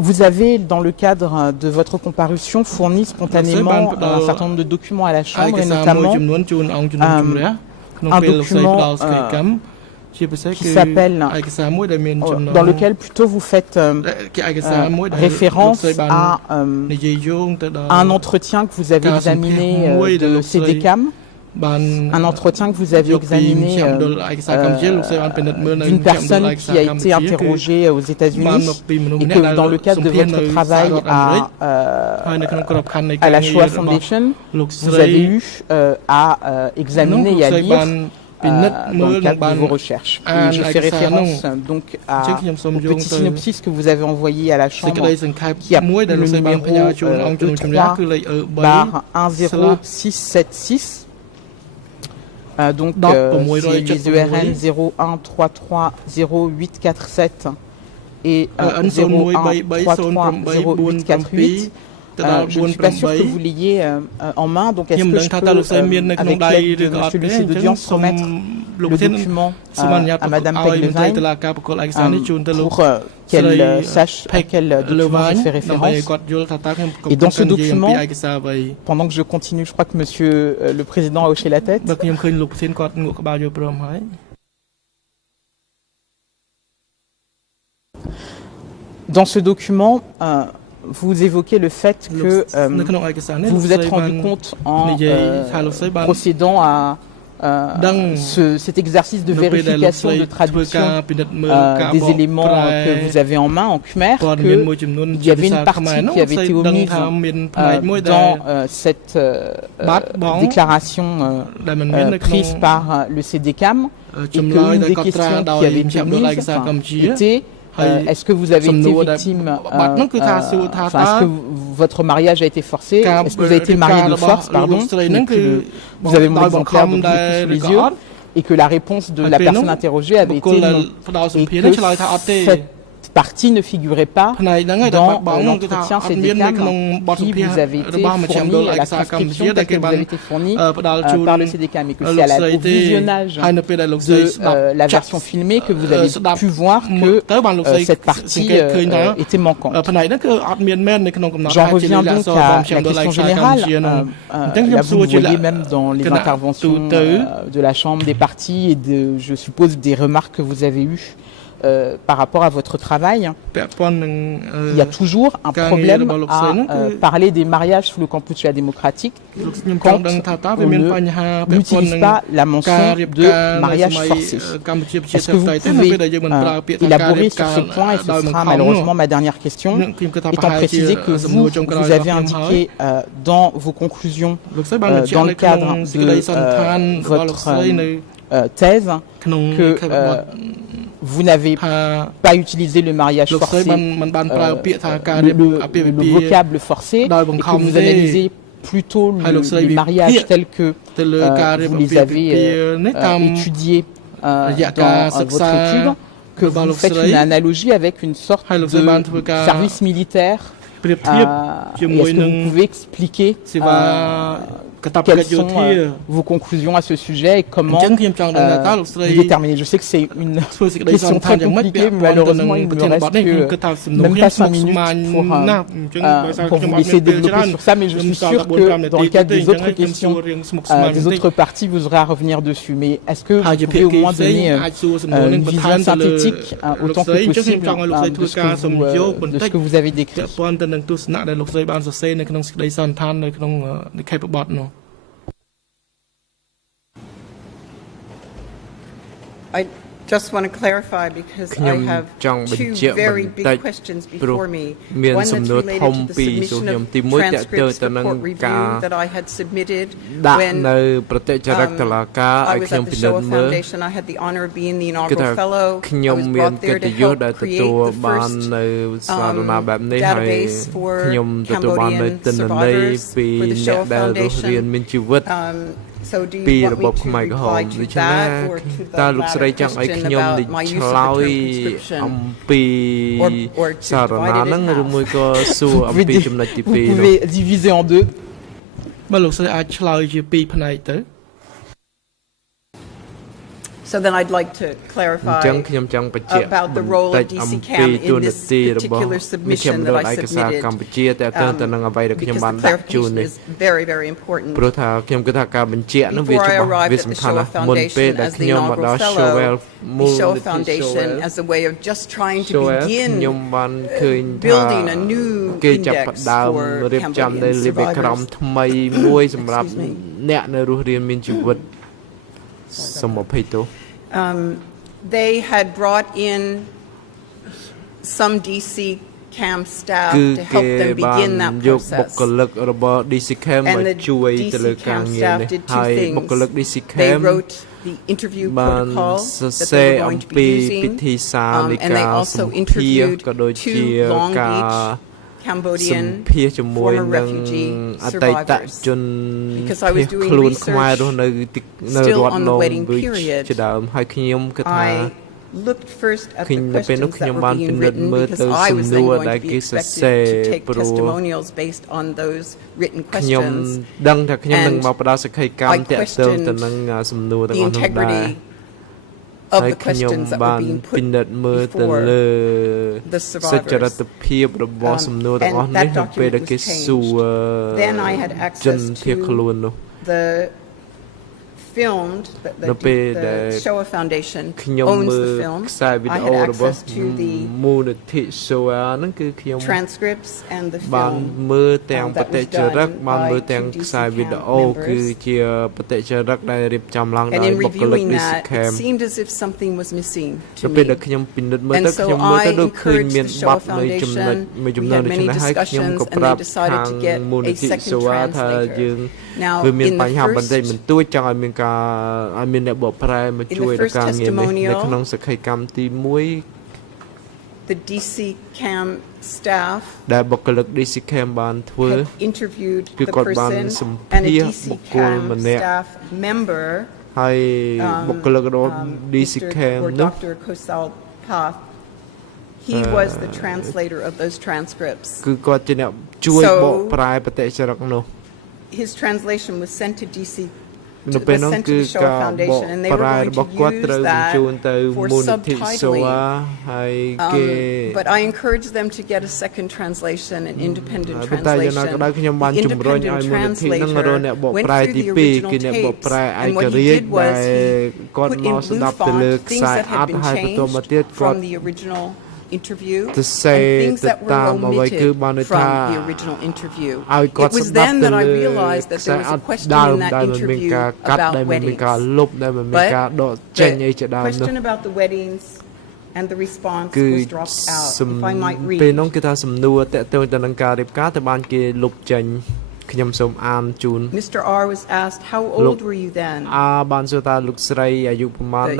vous avez, dans le cadre de votre comparution, fourni spontanément un certain nombre de documents à la Chambre, et notamment un document qui s'appelle, dans lequel plutôt vous faites référence à un entretien que vous avez examiné de CDCAM, un entretien que vous avez examiné d'une personne qui a été interrogée aux États-Unis et que dans le cadre de votre travail à la Shoah Foundation, vous avez eu à examiner et à lire dans le cadre de vos recherches. Et je fais référence donc au petit synopsis que vous avez envoyé à la Chambre qui a le numéro 23/10676. Donc c'est les ERN 01330847 et 01330848. Je ne suis pas sûr que vous l'ayez en main, donc est-ce que je peux, avec l'aide de M. l'huissier d'audience, remettre le document à Mme Peggy pour qu'elle sache à quel document je fais référence. Et dans ce document, pendant que je continue, je crois que M. le Président a hoché la tête. Dans ce document, vous évoquez le fait que vous vous êtes rendu compte en procédant à cet exercice de vérification, de traduction des éléments que vous avez en main en Khmer, qu'il y avait une partie qui avait été omise dans cette déclaration prise par le CDCAM et qu'une des questions qui avait été mise était est-ce que vous avez été victime, est-ce que votre mariage a été forcé, est-ce que vous avez été marié de force, pardon, vous avez mon exemplaire donc sous les yeux, et que la réponse de la personne interrogée avait été non, et que cette partie ne figurait pas dans l'entretien CDCAM qui vous avait été fourni à la transcription telle que vous avez été fourni par le CDCAM et que c'est au visionnage de la version filmée que vous avez pu voir que cette partie était manquante. J'en reviens donc à la question générale. Là, vous voyez même dans les interventions de la Chambre des partis et je suppose des remarques que vous avez eues par rapport à votre travail. Il y a toujours un problème à parler des mariages sous le Kampuchea démocratique quand on n'utilise pas la mention de mariage forcé. Est-ce que vous pouvez élaborer sur ce point, et ce sera malheureusement ma dernière question, étant précisé que vous avez indiqué dans vos conclusions, dans le cadre de votre thèse, que vous n'avez pas utilisé le mariage forcé, le vocable forcé, et que vous analysez plutôt le mariage tel que vous les avez étudiés dans votre étude, que vous faites une analogie avec une sorte de service militaire. Et est-ce que vous pouvez expliquer quelles sont vos conclusions à ce sujet et comment vous déterminez? Je sais que c'est une question très compliquée, mais malheureusement il ne me reste que même pas 5 minutes pour vous laisser développer sur ça, mais je suis sûr que dans le cadre des autres questions, des autres parties, vous aurez à revenir dessus. Mais est-ce que vous pouvez au moins donner une vision synthétique autant que possible de ce que vous avez décrit? I just want to clarify because I have two very big questions before me. One that's related to the submission of transcripts for court review that I had submitted when I was at the Shoah Foundation. I had the honor of being the inaugural fellow. I was brought there to help create the first database for Cambodian survivors for the Shoah Foundation. So do you want me to reply to that or to the latter question about my use of the term conscription or to divide it in half? Vous pouvez diviser en deux. So then I'd like to clarify about the role of DCCAM in this particular submission that I submitted, because the clarification is very, very important. Before I arrived at the Shoah Foundation as the inaugural fellow, the Shoah Foundation, as a way of just trying to begin building a new index for Cambodian survivors. They had brought in some DC CAM staff to help them begin that process. And the DC CAM staff did two things. They wrote the interview protocol that they were going to be using, and they also interviewed 2 Long Beach Cambodian former refugee survivors. Because I was doing research still on the wedding period, I looked first at the questions that were being written because I was then going to be expected to take testimonials based on those written questions. And I questioned the integrity of the questions that were being put before the survivors. And that document was changed. Then I had access to the filmed, the Shoah Foundation owns the film. I had access to the transcripts and the film that was done by 2 DCCAM members. And in reviewing that, it seemed as if something was missing to me. And so I encouraged the Shoah Foundation. We had many discussions, and they decided to get a second translator. Now, in the first testimonial, the DCCAM staff had interviewed the person, and a DCCAM staff member, Dr. Kosal Path, he was the translator of those transcripts. So his translation was sent to was sent to the Shoah Foundation, and they were going to use that for subtitling. But I encouraged them to get a second translation, an independent translation. The independent translator went through the original tapes, and what he did was he put in blue font things that had been changed from the original interview and things that were omitted from the original interview. It was then that I realized that there was a question in that interview about weddings. But the question about the weddings and the response was dropped out. If I might read. Mr. R was asked, how old were you then? The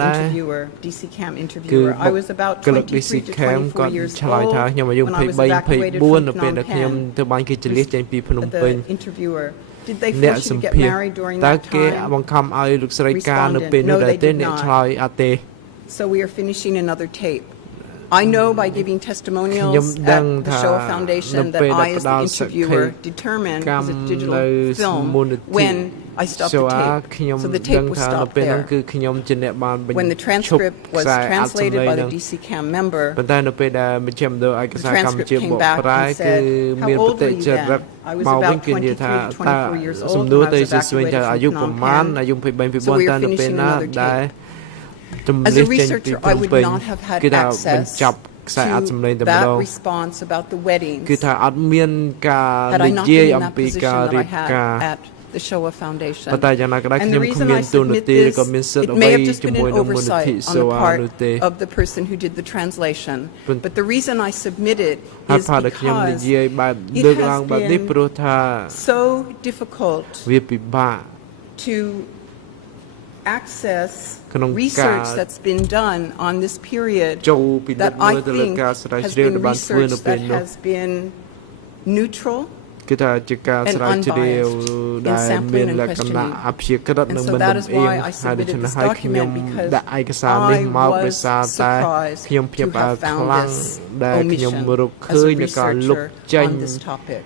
interviewer, DC Camp interviewer. I was about 23 to 24 years old when I was evacuated from Phnom Penh. The interviewer. Did they force you to get married during that time? Respondent, no, they did not. So we are finishing another tape. I know by giving testimonials at the Shoah Foundation that I, as the interviewer, determined, as a digital film, when I stopped the tape. So the tape was stopped there. When the transcript was translated by the DC Cam member, the transcript came back and said, how old were you then? I was about 23 to 24 years old when I was evacuated from Phnom Penh. So we are finishing another tape. As a researcher, I would not have had access to that response about the weddings had I not been in that position that I had at the Shoah Foundation. And the reason I submit this, it may have just been an oversight on the part of the person who did the translation. But the reason I submit it is because it has been so difficult to access research that's been done on this period that I think has been research that has been neutral and unbiased in sampling and questioning. And so that is why I submitted this document, because I was surprised to have found this omission as a researcher on this topic.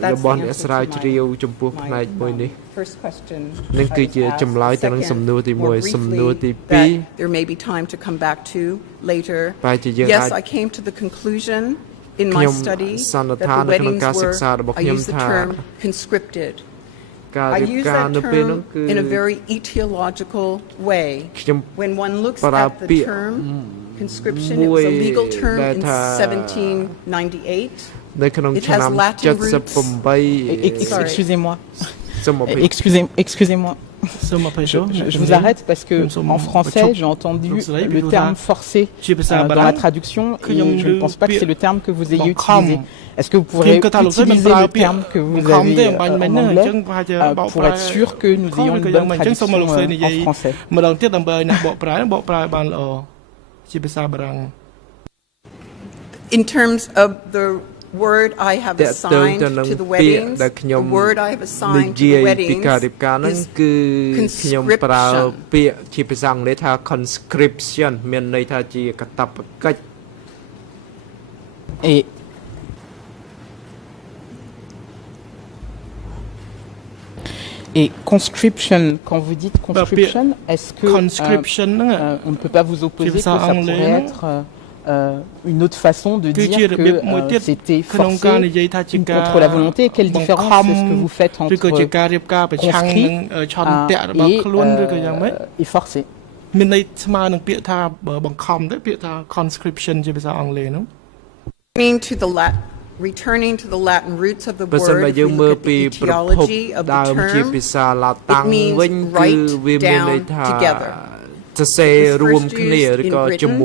That's the answer to my first question. Second, more briefly, that there may be time to come back to later. Yes, I came to the conclusion in my study that the weddings were, I use the term, conscripted. I use that term in a very etiological way. When one looks at the term conscription, it was a legal term in 1798. It has Latin roots. Excusez-moi. Excusez-moi. Je vous arrête parce que en français, j'ai entendu le terme forcé dans la traduction et je ne pense pas que c'est le terme que vous ayez utilisé. Est-ce que vous pourrez utiliser le terme que vous avez en anglais pour être sûr que nous ayons une bonne traduction en français? In terms of the word I have assigned to the weddings, the word I have assigned to the weddings is conscription. Et conscription, quand vous dites conscription, est-ce que on ne peut pas vous opposer que ça pourrait être une autre façon de dire que c'était forcé ou contre la volonté? Quelle différence est-ce que vous faites entre conscrit et forcé? Returning to the Latin roots of the word, if you look at the etiology of the term, it means write down together. It was first used in Britain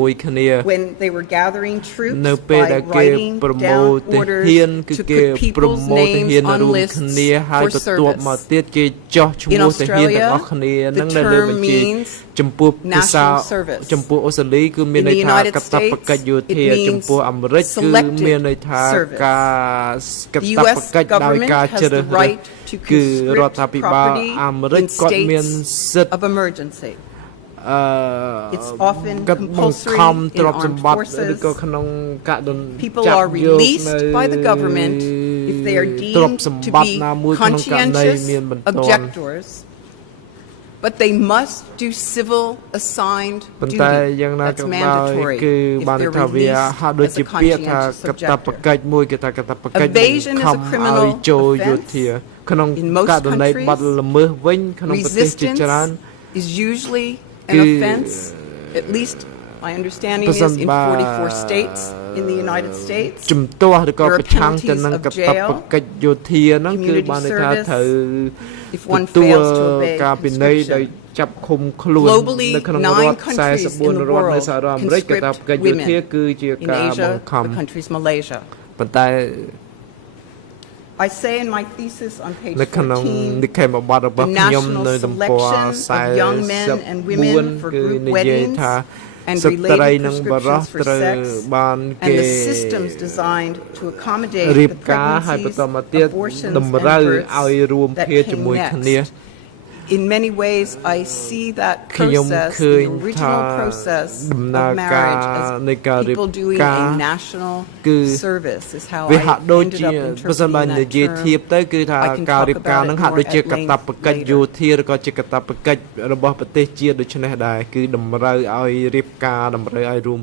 when they were gathering troops by writing down orders to put people's names on lists for service. In Australia, the term means national service. In the United States, it means selected service. The U.S. government has the right to conscript property in states of emergency. It's often compulsory in armed forces. People are released by the government if they are deemed to be conscientious objectors But they must do civil assigned duty. That's mandatory if they're released as a conscientious objector. Evasion is a criminal offense. In most countries, resistance is usually an offense, at least my understanding is in 44 states in the United States. There are penalties of jail, community service, if one fails to obey conscription. Globally, 9 countries in the world conscript women. In Asia, the country is Malaysia. I say in my thesis on page 14, the national selection of young men and women for group weddings and related prescriptions for sex, and the systems designed to accommodate the pregnancies, abortions, and births that came next. In many ways, I see that process, the original process of marriage, as people doing a national service, is how I ended up interpreting that term. I can talk about it more at length later.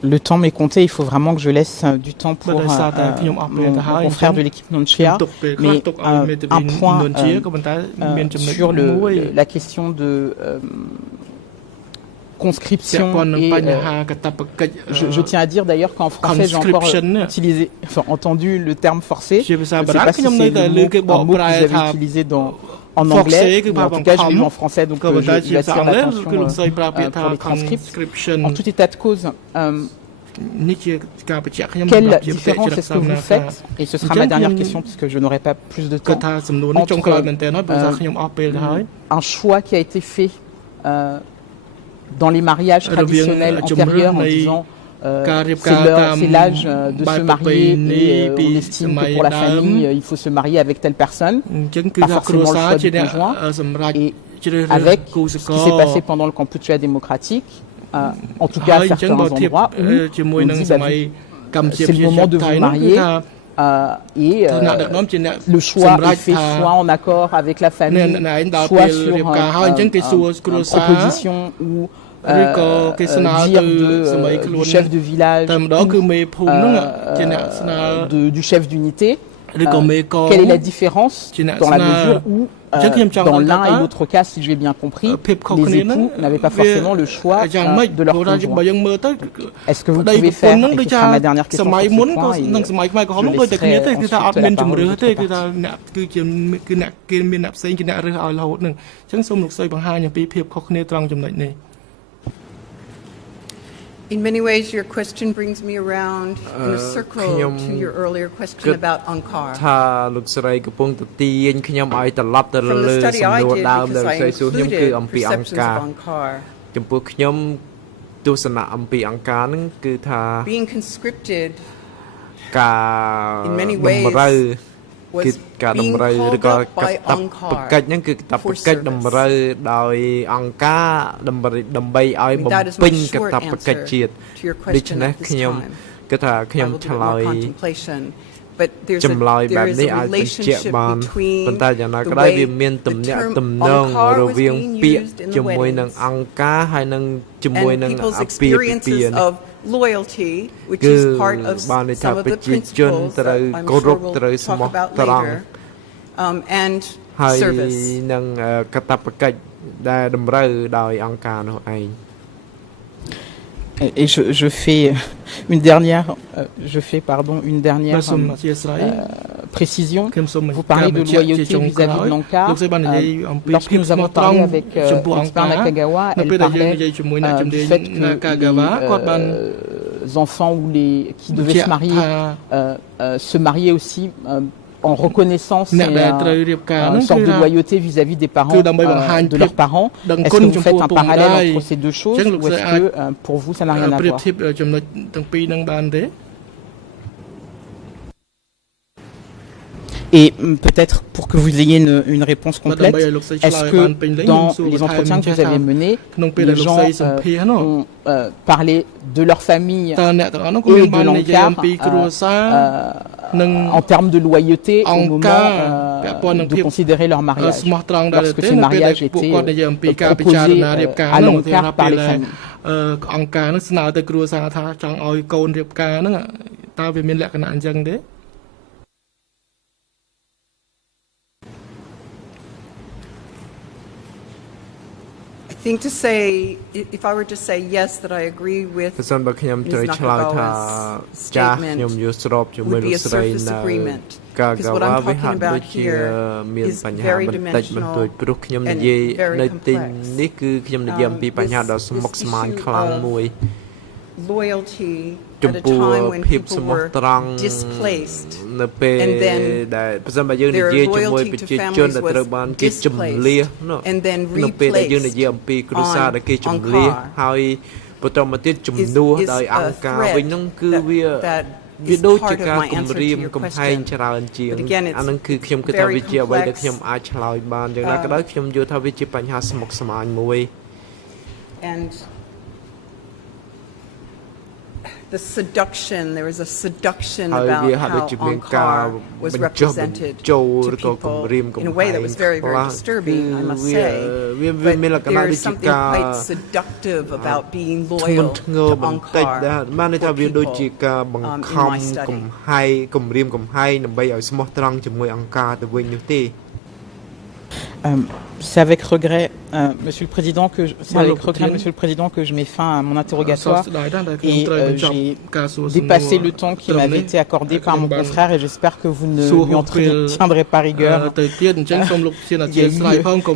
Le temps m'est compté, il faut vraiment que je laisse du temps pour mon confrère de l'équipe non-chia. Mais un point sur la question de conscription et je tiens à dire d'ailleurs qu'en français j'ai encore entendu le terme forcé. Je ne sais pas si c'est un mot que vous avez utilisé en anglais, ou en tout cas je l'ai lu en français, donc je attire l'attention pour les transcripts. En tout état de cause, quelle différence est-ce que vous faites, et ce sera ma dernière question puisque je n'aurai pas plus de temps, entre un choix qui a été fait dans les mariages traditionnels antérieurs en disant c'est l'âge de se marier et on estime que pour la famille il faut se marier avec telle personne, pas forcément le choix du conjoint, et avec ce qui s'est passé pendant le Kampuchea démocratique, en tout cas à certains endroits où on dit c'est le moment de vous marier et le choix est fait soit en accord avec la famille, soit sur une proposition ou dire du chef de village ou du chef d'unité. Quelle est la différence dans la mesure où dans l'un et l'autre cas, si j'ai bien compris, les époux n'avaient pas forcément le choix de leur conjoint. Est-ce que vous pouvez faire, et ce sera ma dernière question sur ce point, et je laisserai ensuite la parole. In many ways, your question brings me around in a circle to your earlier question about Angkar. From the study I did, because I included perceptions of Angkar, being conscripted in many ways was being called up by Angkar for service. That is my short answer to your question at this time. I will do more contemplation. But there is a relationship between the way the term Angkar was being used in the weddings and people's experiences of loyalty, which is part of some of the principles that I'm sure we'll talk about later, and service. Et je fais une dernière, précision. Vous parlez de loyauté vis-à-vis de l'Angkar. Lorsque nous avons parlé avec l'expert Nakagawa, elle parlait du fait que les enfants ou qui devaient se marier aussi en reconnaissance et une sorte de loyauté vis-à-vis des parents, de leurs parents. Est-ce que vous faites un parallèle entre ces deux choses ou est-ce que pour vous ça n'a rien à voir? Et peut-être pour que vous ayez une réponse complète, est-ce que dans les entretiens que vous avez menés, les gens ont parlé de leur famille et de l'encart en termes de loyauté au moment de considérer leur mariage, lorsque ce mariage était proposé à l'encart par les familles? I think to say, if I were to say yes, that I agree with Ms. Nakagawa's statement, would be a surface agreement. Because what I'm talking about here is very dimensional and very complex. This issue of loyalty at a time when people were displaced, and then their loyalty to families was displaced and then replaced on Angkar is a thread that is part of my answer to your question. But again, it's very complex. And the seduction, there was a seduction about how Angkar was represented to people in a way that was very, very disturbing, I must say. But there is something quite seductive about being loyal to Angkar for people in my study. C'est avec regret, Monsieur le Président, que je mets fin à mon interrogatoire et j'ai dépassé le temps qui m'avait été accordé par mon confrère et j'espère que vous ne lui en tiendrez pas rigueur. Il y a eu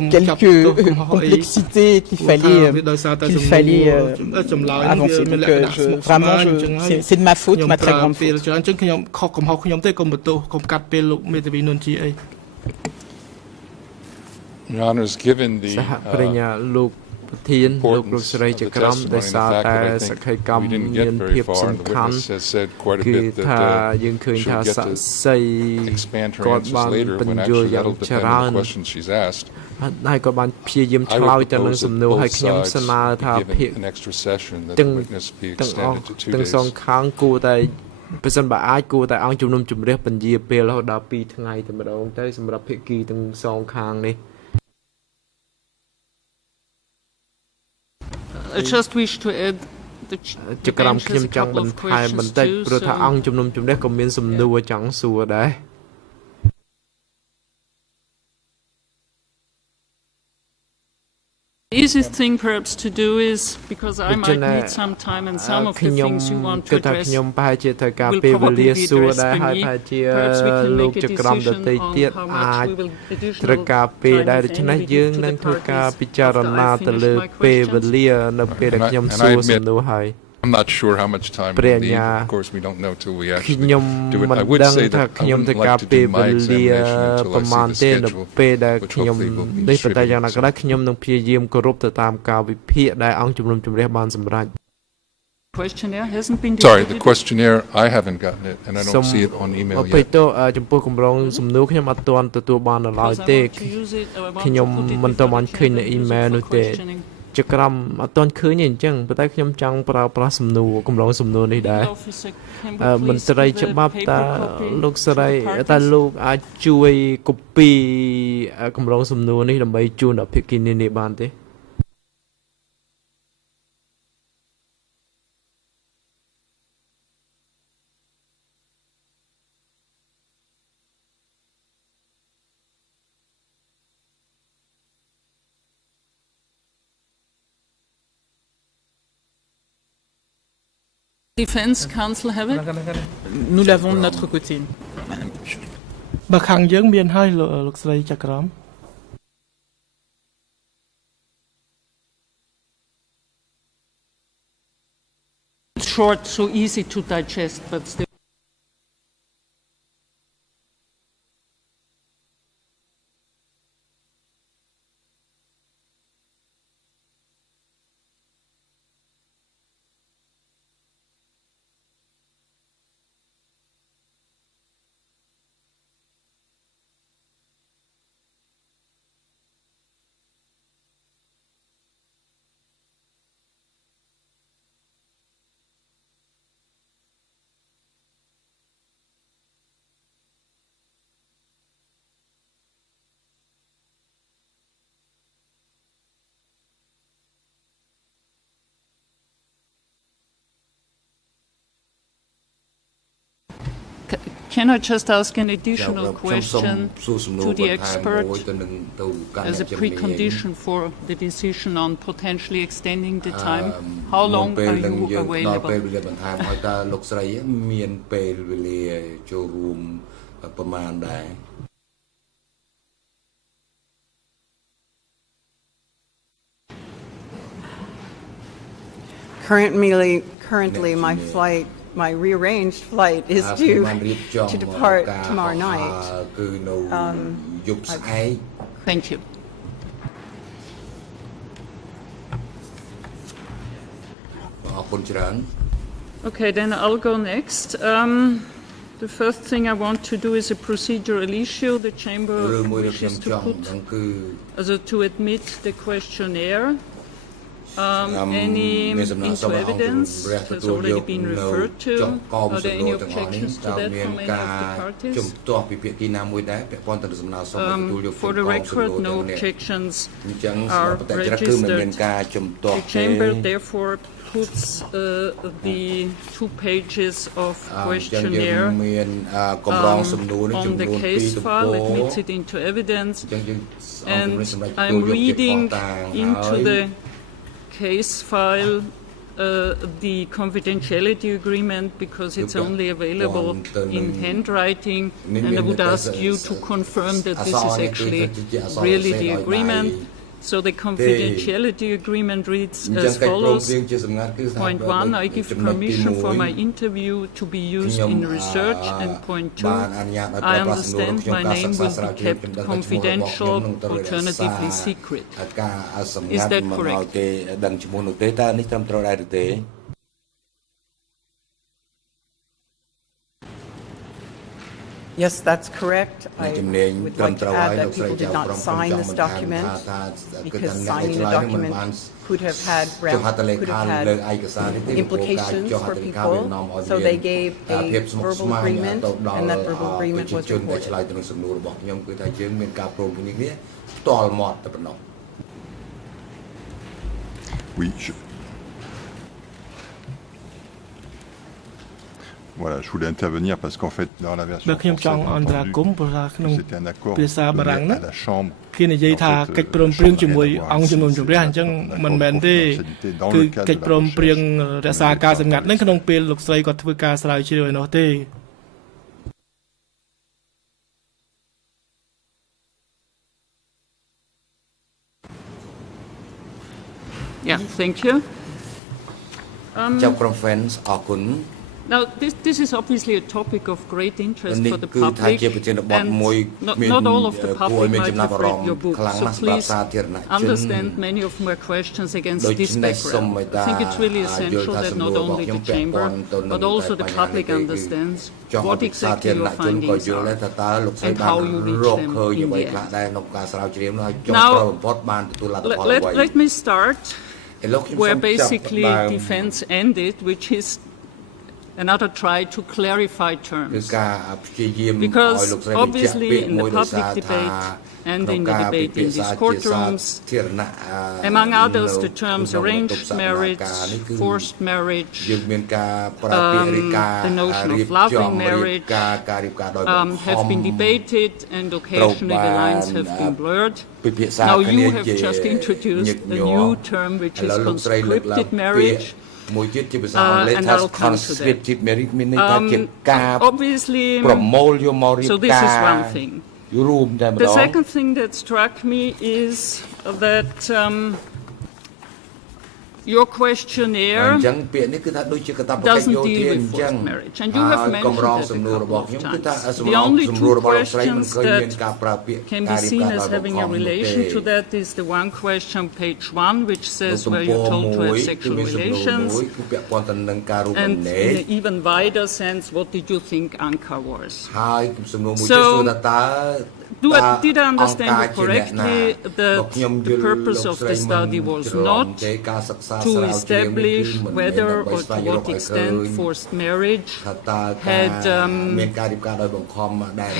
quelques complexités qu'il fallait avancer. Donc vraiment, c'est de ma faute, ma très grande faute. Your Honors, given the importance of the testimony and the fact that I think we didn't get very far, and the witness has said quite a bit that she'll get to expand her answers later when actually that'll depend on the questions she's asked. I would propose that both sides be given an extra session, that the witness be extended to 2 days. ប្រសិនបើអាចគួរតែអង្គជំនុំជម្រះបញ្ជាពេលរហូតដល់ 2 ថ្ងៃតែម្ដងទៅសម្រាប់ភាគីទាំងសងខាងនេះ I just wish to add ចក្រមខ្ញុំចង់បន្ថែមបន្តិចព្រោះថាអង្គជំនុំជម្រះក៏មានសំណួរចង់សួរដែរ The easiest thing perhaps to do is, because I might need some time and some of the things you want to address will probably be addressed by me. Perhaps we can make a decision on how much we will additional time give to the parties after I finish my questions. I'm not sure how much time we'll need. Of course, we don't know till we actually do it. I would say that I wouldn't like to do my examination until I see the schedule, which hopefully will be distributed. Questionnaire hasn't been Sorry, the questionnaire, I haven't gotten it, and I don't see it on email yet. ចំពោះគម្រោងសំណួរខ្ញុំអត់ទាន់ទទួលបាននៅឡើយទេខ្ញុំមិនទាន់បានឃើញនៅអ៊ីមែលនោះទេ ចក្រមអត់ទាន់ឃើញទេអញ្ចឹងប៉ុន្តែខ្ញុំចង់ប្រើប្រាស់សំណួរគម្រោងសំណួរនេះដែរមន្ត្រីច្បាប់តាលោកស្រីតាលោកអាចជួយកូពីគម្រោងសំណួរនេះដើម្បីជូនដល់ភាគីនានាបានទេ Defense Counsel have it? Nous l'avons de notre côté. Short, so easy to digest, but still. can I just ask an additional question to the expert as a precondition for the decision on potentially extending the time? How long are you available? Currently, my rearranged flight is due to depart tomorrow night. Thank you. Okay, then I'll go next. The first thing I want to do is a procedural issue. The Chamber wishes to admit the questionnaire. Any into evidence has already been referred to. Are there any objections to that from any of the parties? For the record, no objections are registered. The Chamber therefore puts the 2 pages of questionnaire on the case file, admits it into evidence, and I'm reading into the case file the confidentiality agreement because it's only available in handwriting, and I would ask you to confirm that this is actually really the agreement. So the confidentiality agreement reads as follows. Point 1, I give permission for my interview to be used in research. And point 2, I understand my name will be kept confidential, alternatively secret. Is that correct? Yes, that's correct. I would like to add that people did not sign this document because signing the document could have had implications for people. So they gave a verbal agreement, and that verbal agreement was recorded. Oui, Voilà, je voulais intervenir parce qu'en fait, dans la version française, c'était un accord donné à la Chambre. គេនិយាយថាកិច្ចព្រមព្រៀងជាមួយអង្គជំនុំជម្រះអញ្ចឹងមិនមែនទេគឺកិច្ចព្រមព្រៀងរក្សាការសម្ងាត់នឹងក្នុងពេលលោកស្រីគាត់ធ្វើការស្រាវជ្រាវឯនោះទេ Yeah, thank you. Now, this is obviously a topic of great interest for the public, and not all of the public might have read your book, so please understand many of my questions against this background. I think it's really essential that not only the Chamber, but also the public understands what exactly your findings are and how you reach them in the end. Now, let me start where basically defense ended, which is another try to clarify terms. Because obviously in the public debate and in the debate in these courtrooms, among others, the terms arranged marriage, forced marriage, the notion of loving marriage have been debated, and occasionally the lines have been blurred. Now you have just introduced a new term, which is conscripted marriage. And I'll come to that. Obviously, so this is one thing. The second thing that struck me is that your questionnaire doesn't deal with forced marriage, and you have mentioned that a couple of times. The only 2 questions that can be seen as having a relation to that is the one question, page 1, which says where you're told to have sexual relations, and in an even wider sense, what did you think Ankara was? So, did I understand you correctly that the purpose of the study was not to establish whether or to what extent forced marriage had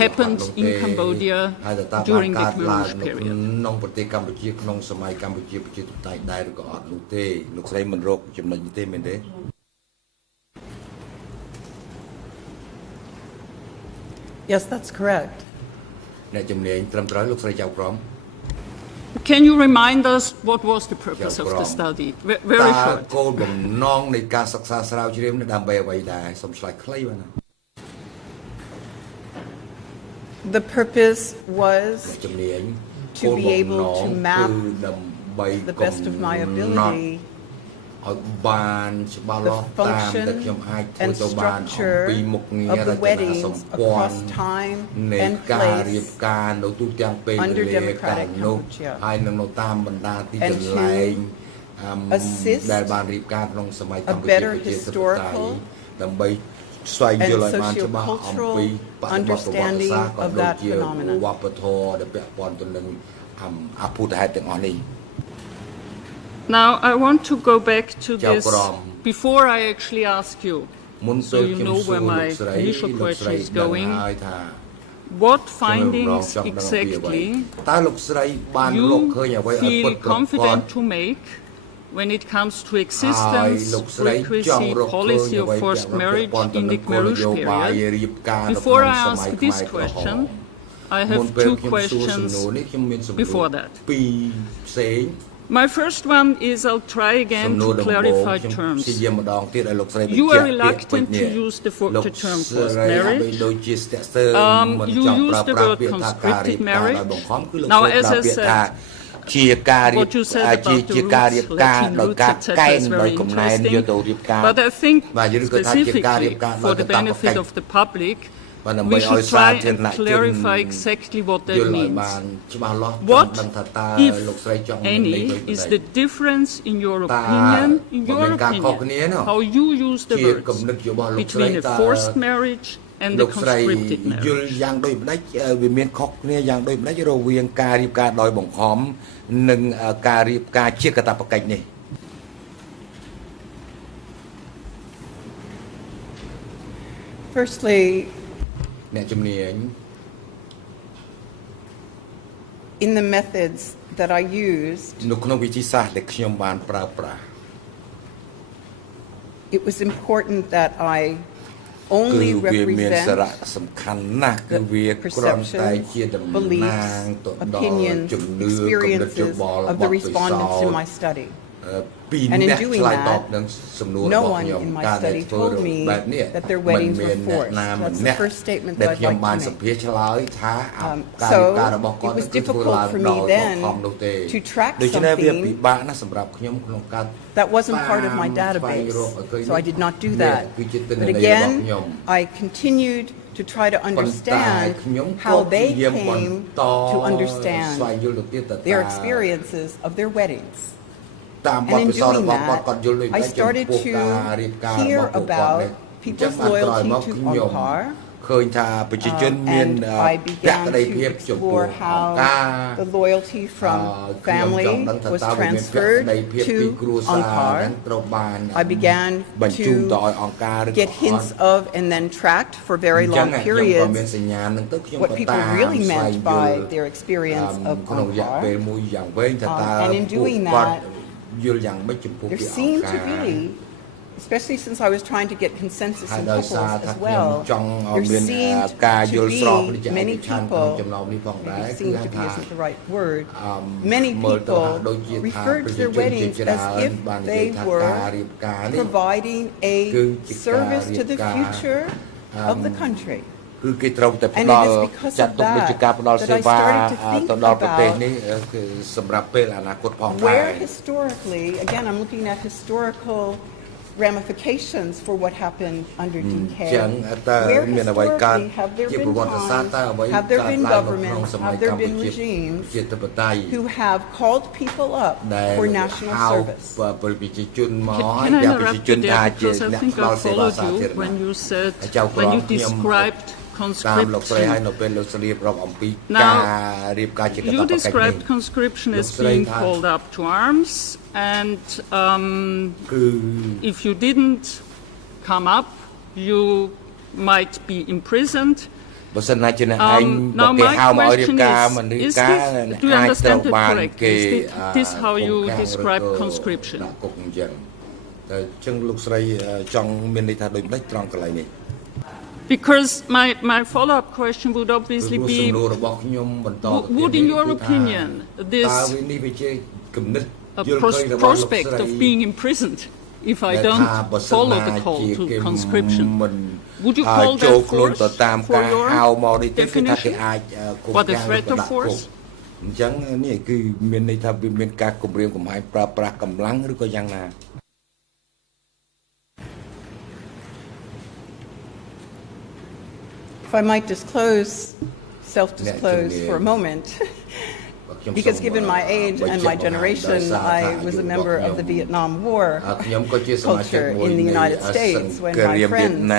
happened in Cambodia during the Khmer Rouge period? Yes, that's correct. Can you remind us what was the purpose of the study? Very short. The purpose was to be able to map the best of my ability the function and structure of the weddings across time and place under democratic Cambodia, and to assist a better historical and sociocultural understanding of that phenomenon. Now, I want to go back to this before I actually ask you, so you know where my initial question is going. What findings exactly you feel confident to make when it comes to existence, frequency, policy of forced marriage in the Khmer rouge period? Before I ask this question, I have two questions before that. My first one is, I'll try again to clarify terms. You are reluctant to use the term forced marriage. You use the word conscripted marriage. Now, as I said, what you said about the roots, Latin roots, etc. is very interesting. But I think specifically for the benefit of the public, we should try and clarify exactly what that means. What, if any, is the difference in your opinion, how you use the words between a forced marriage and the conscripted marriage? Firstly, in the methods that I used, it was important that I only represent the perceptions, beliefs, opinions, experiences of the respondents in my study. And in doing that, no one in my study told me that their weddings were forced. That's the first statement that I'd like to make. So it was difficult for me then to track something that wasn't part of my database. So I did not do that. But again, I continued to try to understand how they came to understand their experiences of their weddings. And in doing that, I started to hear about people's loyalty to Angkar, and I began to explore how the loyalty from family was transferred to Angkar. I began to get hints of and then tracked for very long periods what people really meant by their experience of Angkar. And in doing that, there seemed to be, especially since I was trying to get consensus in couples as well, there seemed to be many people, maybe seemed to be isn't the right word, many people referred to their weddings as if they were providing a service to the future of the country. And it is because of that that I started to think about where historically, again I'm looking at historical ramifications for what happened under DK. Where historically have there been times, have there been governments, have there been regimes who have called people up for national service? Can I interrupt you there, because I think I followed you when you said, when you described conscription. Now, you described conscription as being called up to arms, and if you didn't come up, you might be imprisoned. Now my question is this, do you understand it correctly? Is this how you describe conscription? Because my follow-up question would obviously be, would in your opinion this prospect of being imprisoned if I don't follow the call to conscription, would you call that force for your definition? What, the threat of force? អញ្ចឹងនេះគឺមានន័យថាវាមានការគំរាមកំហែងប្រើប្រាស់កម្លាំងឬក៏យ៉ាងណា If I might self-disclose for a moment, because given my age and my generation, I was a member of the Vietnam War culture in the United States when my friends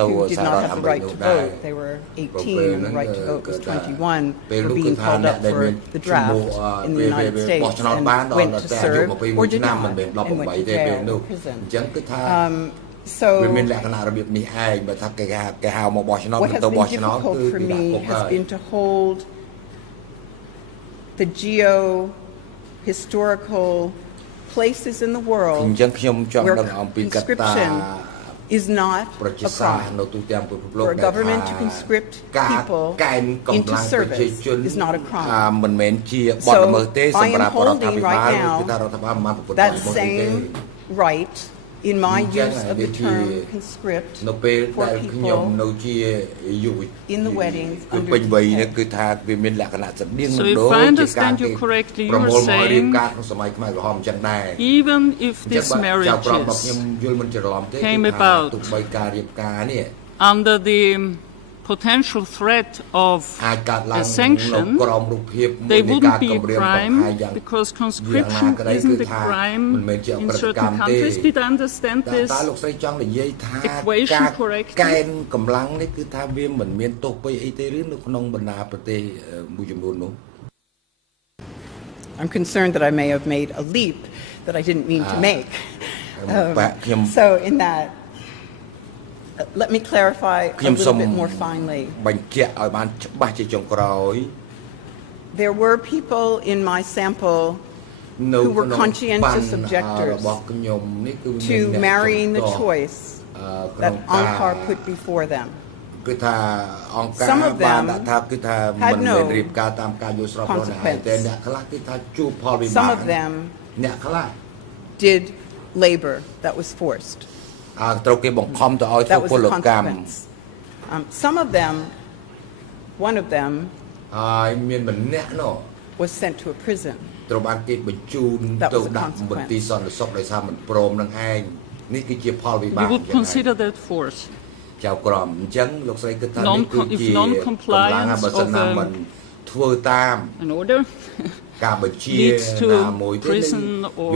who did not have the right to vote, they were 18 and the right to vote was 21, were being called up for the draft in the United States and went to serve or did not and went to jail or prison. So what has been difficult for me has been to hold the geo-historical places in the world where conscription is not a crime. For a government to conscript people into service is not a crime. So I am holding right now that same right in my use of the term conscript for people in the weddings under So if I understand you correctly, you are saying even if these marriages came about under the potential threat of a sanction, they wouldn't be a crime because conscription isn't a crime in certain countries. Did I understand this equation correctly? I'm concerned that I may have made a leap that I didn't mean to make. So in that, let me clarify a little bit more finely. There were people in my sample who were conscientious objectors to marrying the choice that Angkar put before them. Some of them had no consequence. Some of them did labor that was forced. That was a consequence. Some of them, one of them, was sent to a prison. That was a consequence. You would consider that force? If non-compliance of an order leads to prison or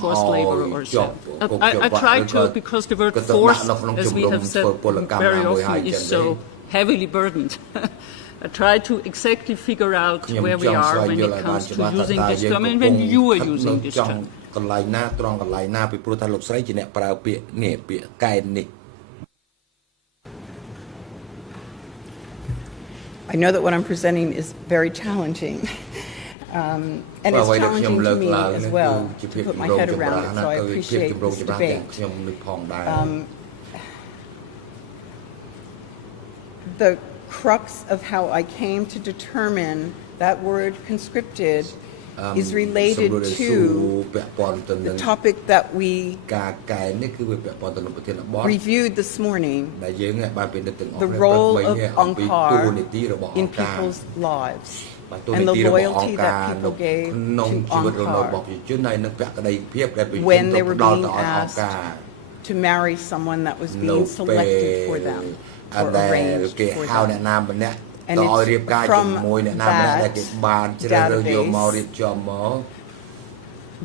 forced labor or so. I try to, because the word force, as we have said very often, is so heavily burdened. I try to exactly figure out where we are when it comes to using this term and when you are using this term. I know that what I'm presenting is very challenging. And it's challenging to me as well to put my head around it, so I appreciate this debate. The crux of how I came to determine that word conscripted is related to the topic that we reviewed this morning, the role of Angkar in people's lives. And the loyalty that people gave to Angkar when they were being asked to marry someone that was being selected for them or arranged for them. And it's from that database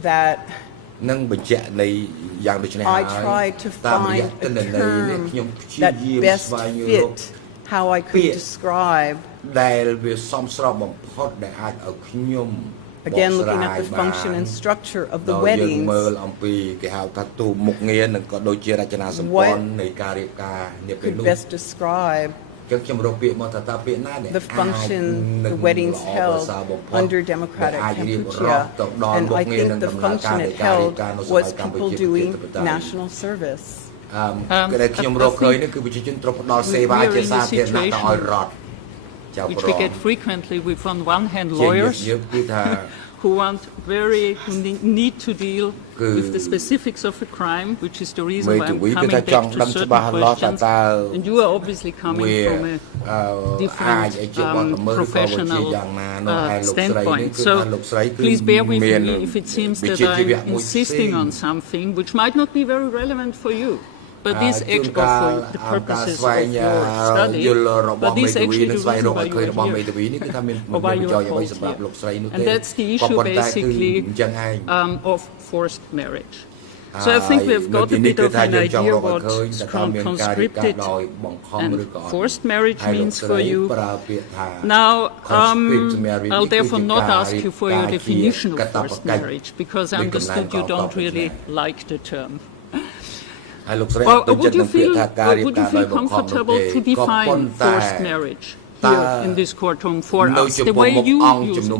that I tried to find a term that best fit how I could describe, again looking at the function and structure of the weddings, what could best describe the function the weddings held under democratic Kampuchea. And I think the function it held was people doing national service. which we get frequently with, on one hand, lawyers who need to deal with the specifics of a crime, which is the reason why I'm coming back to certain questions. And you are obviously coming from a different professional standpoint. So please bear with me if it seems that I'm insisting on something which might not be very relevant for you. But this actually for the purposes of your study, but this actually the reason why you are here, or why you are called here. And that's the issue basically of forced marriage. So I think we've got a bit of an idea what conscripted and forced marriage means for you. Now, I'll therefore not ask you for your definition of forced marriage, because I understood you don't really like the term. Well, would you feel comfortable to define forced marriage here in this courtroom for us, the way you use it?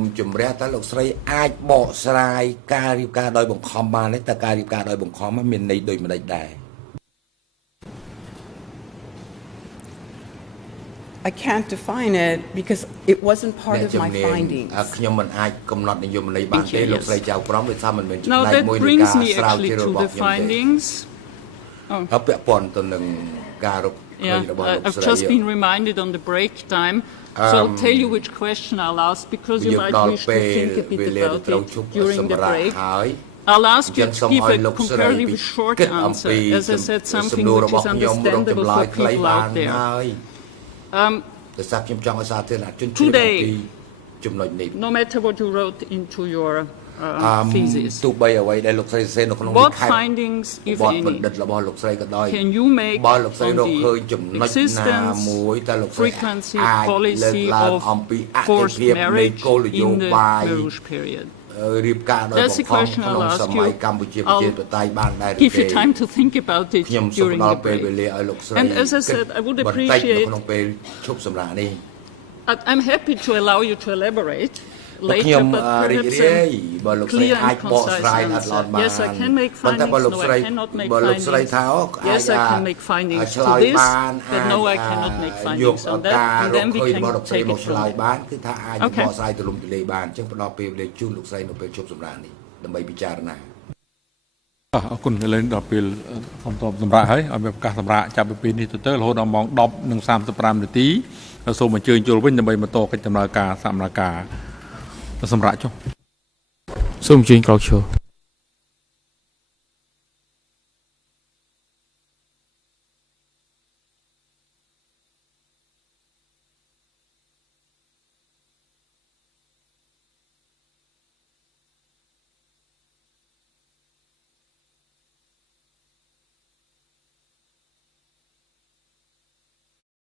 I can't define it because it wasn't part of my findings. Now that brings me actually to the findings. Oh. Yeah, I've just been reminded on the break time, so I'll tell you which question I'll ask, because you might wish to think a bit about it during the break. I'll ask you to give a comparatively short answer, as I said, something which is understandable for people out there. Today, no matter what you wrote into your thesis, what findings, if any, can you make on the existence, frequency, policy of forced marriage in the Khmer Rouge period? That's the question I'll ask you. I'll give you time to think about it during the break. And as I said, I would appreciate, I'm happy to allow you to elaborate later, but perhaps a clear and concise answer. Yes, I can make findings. No, I cannot make findings. Yes, I can make findings to this, but no, I cannot make findings on that, and then we can take it from there. Okay. អរគុណលេងដល់ពេលខ្ញុំតបសម្រាប់ហើយឲ្យមានឱកាសសម្រាប់ចាប់ពីពេលនេះទៅរហូតដល់ម៉ោង 10:35 នាទីសូមអញ្ជើញចូលវិញដើម្បីបន្តកិច្ចដំណើរការសកម្មភាពសម្រាប់ចុះសូមអញ្ជើញក្រោកឈរ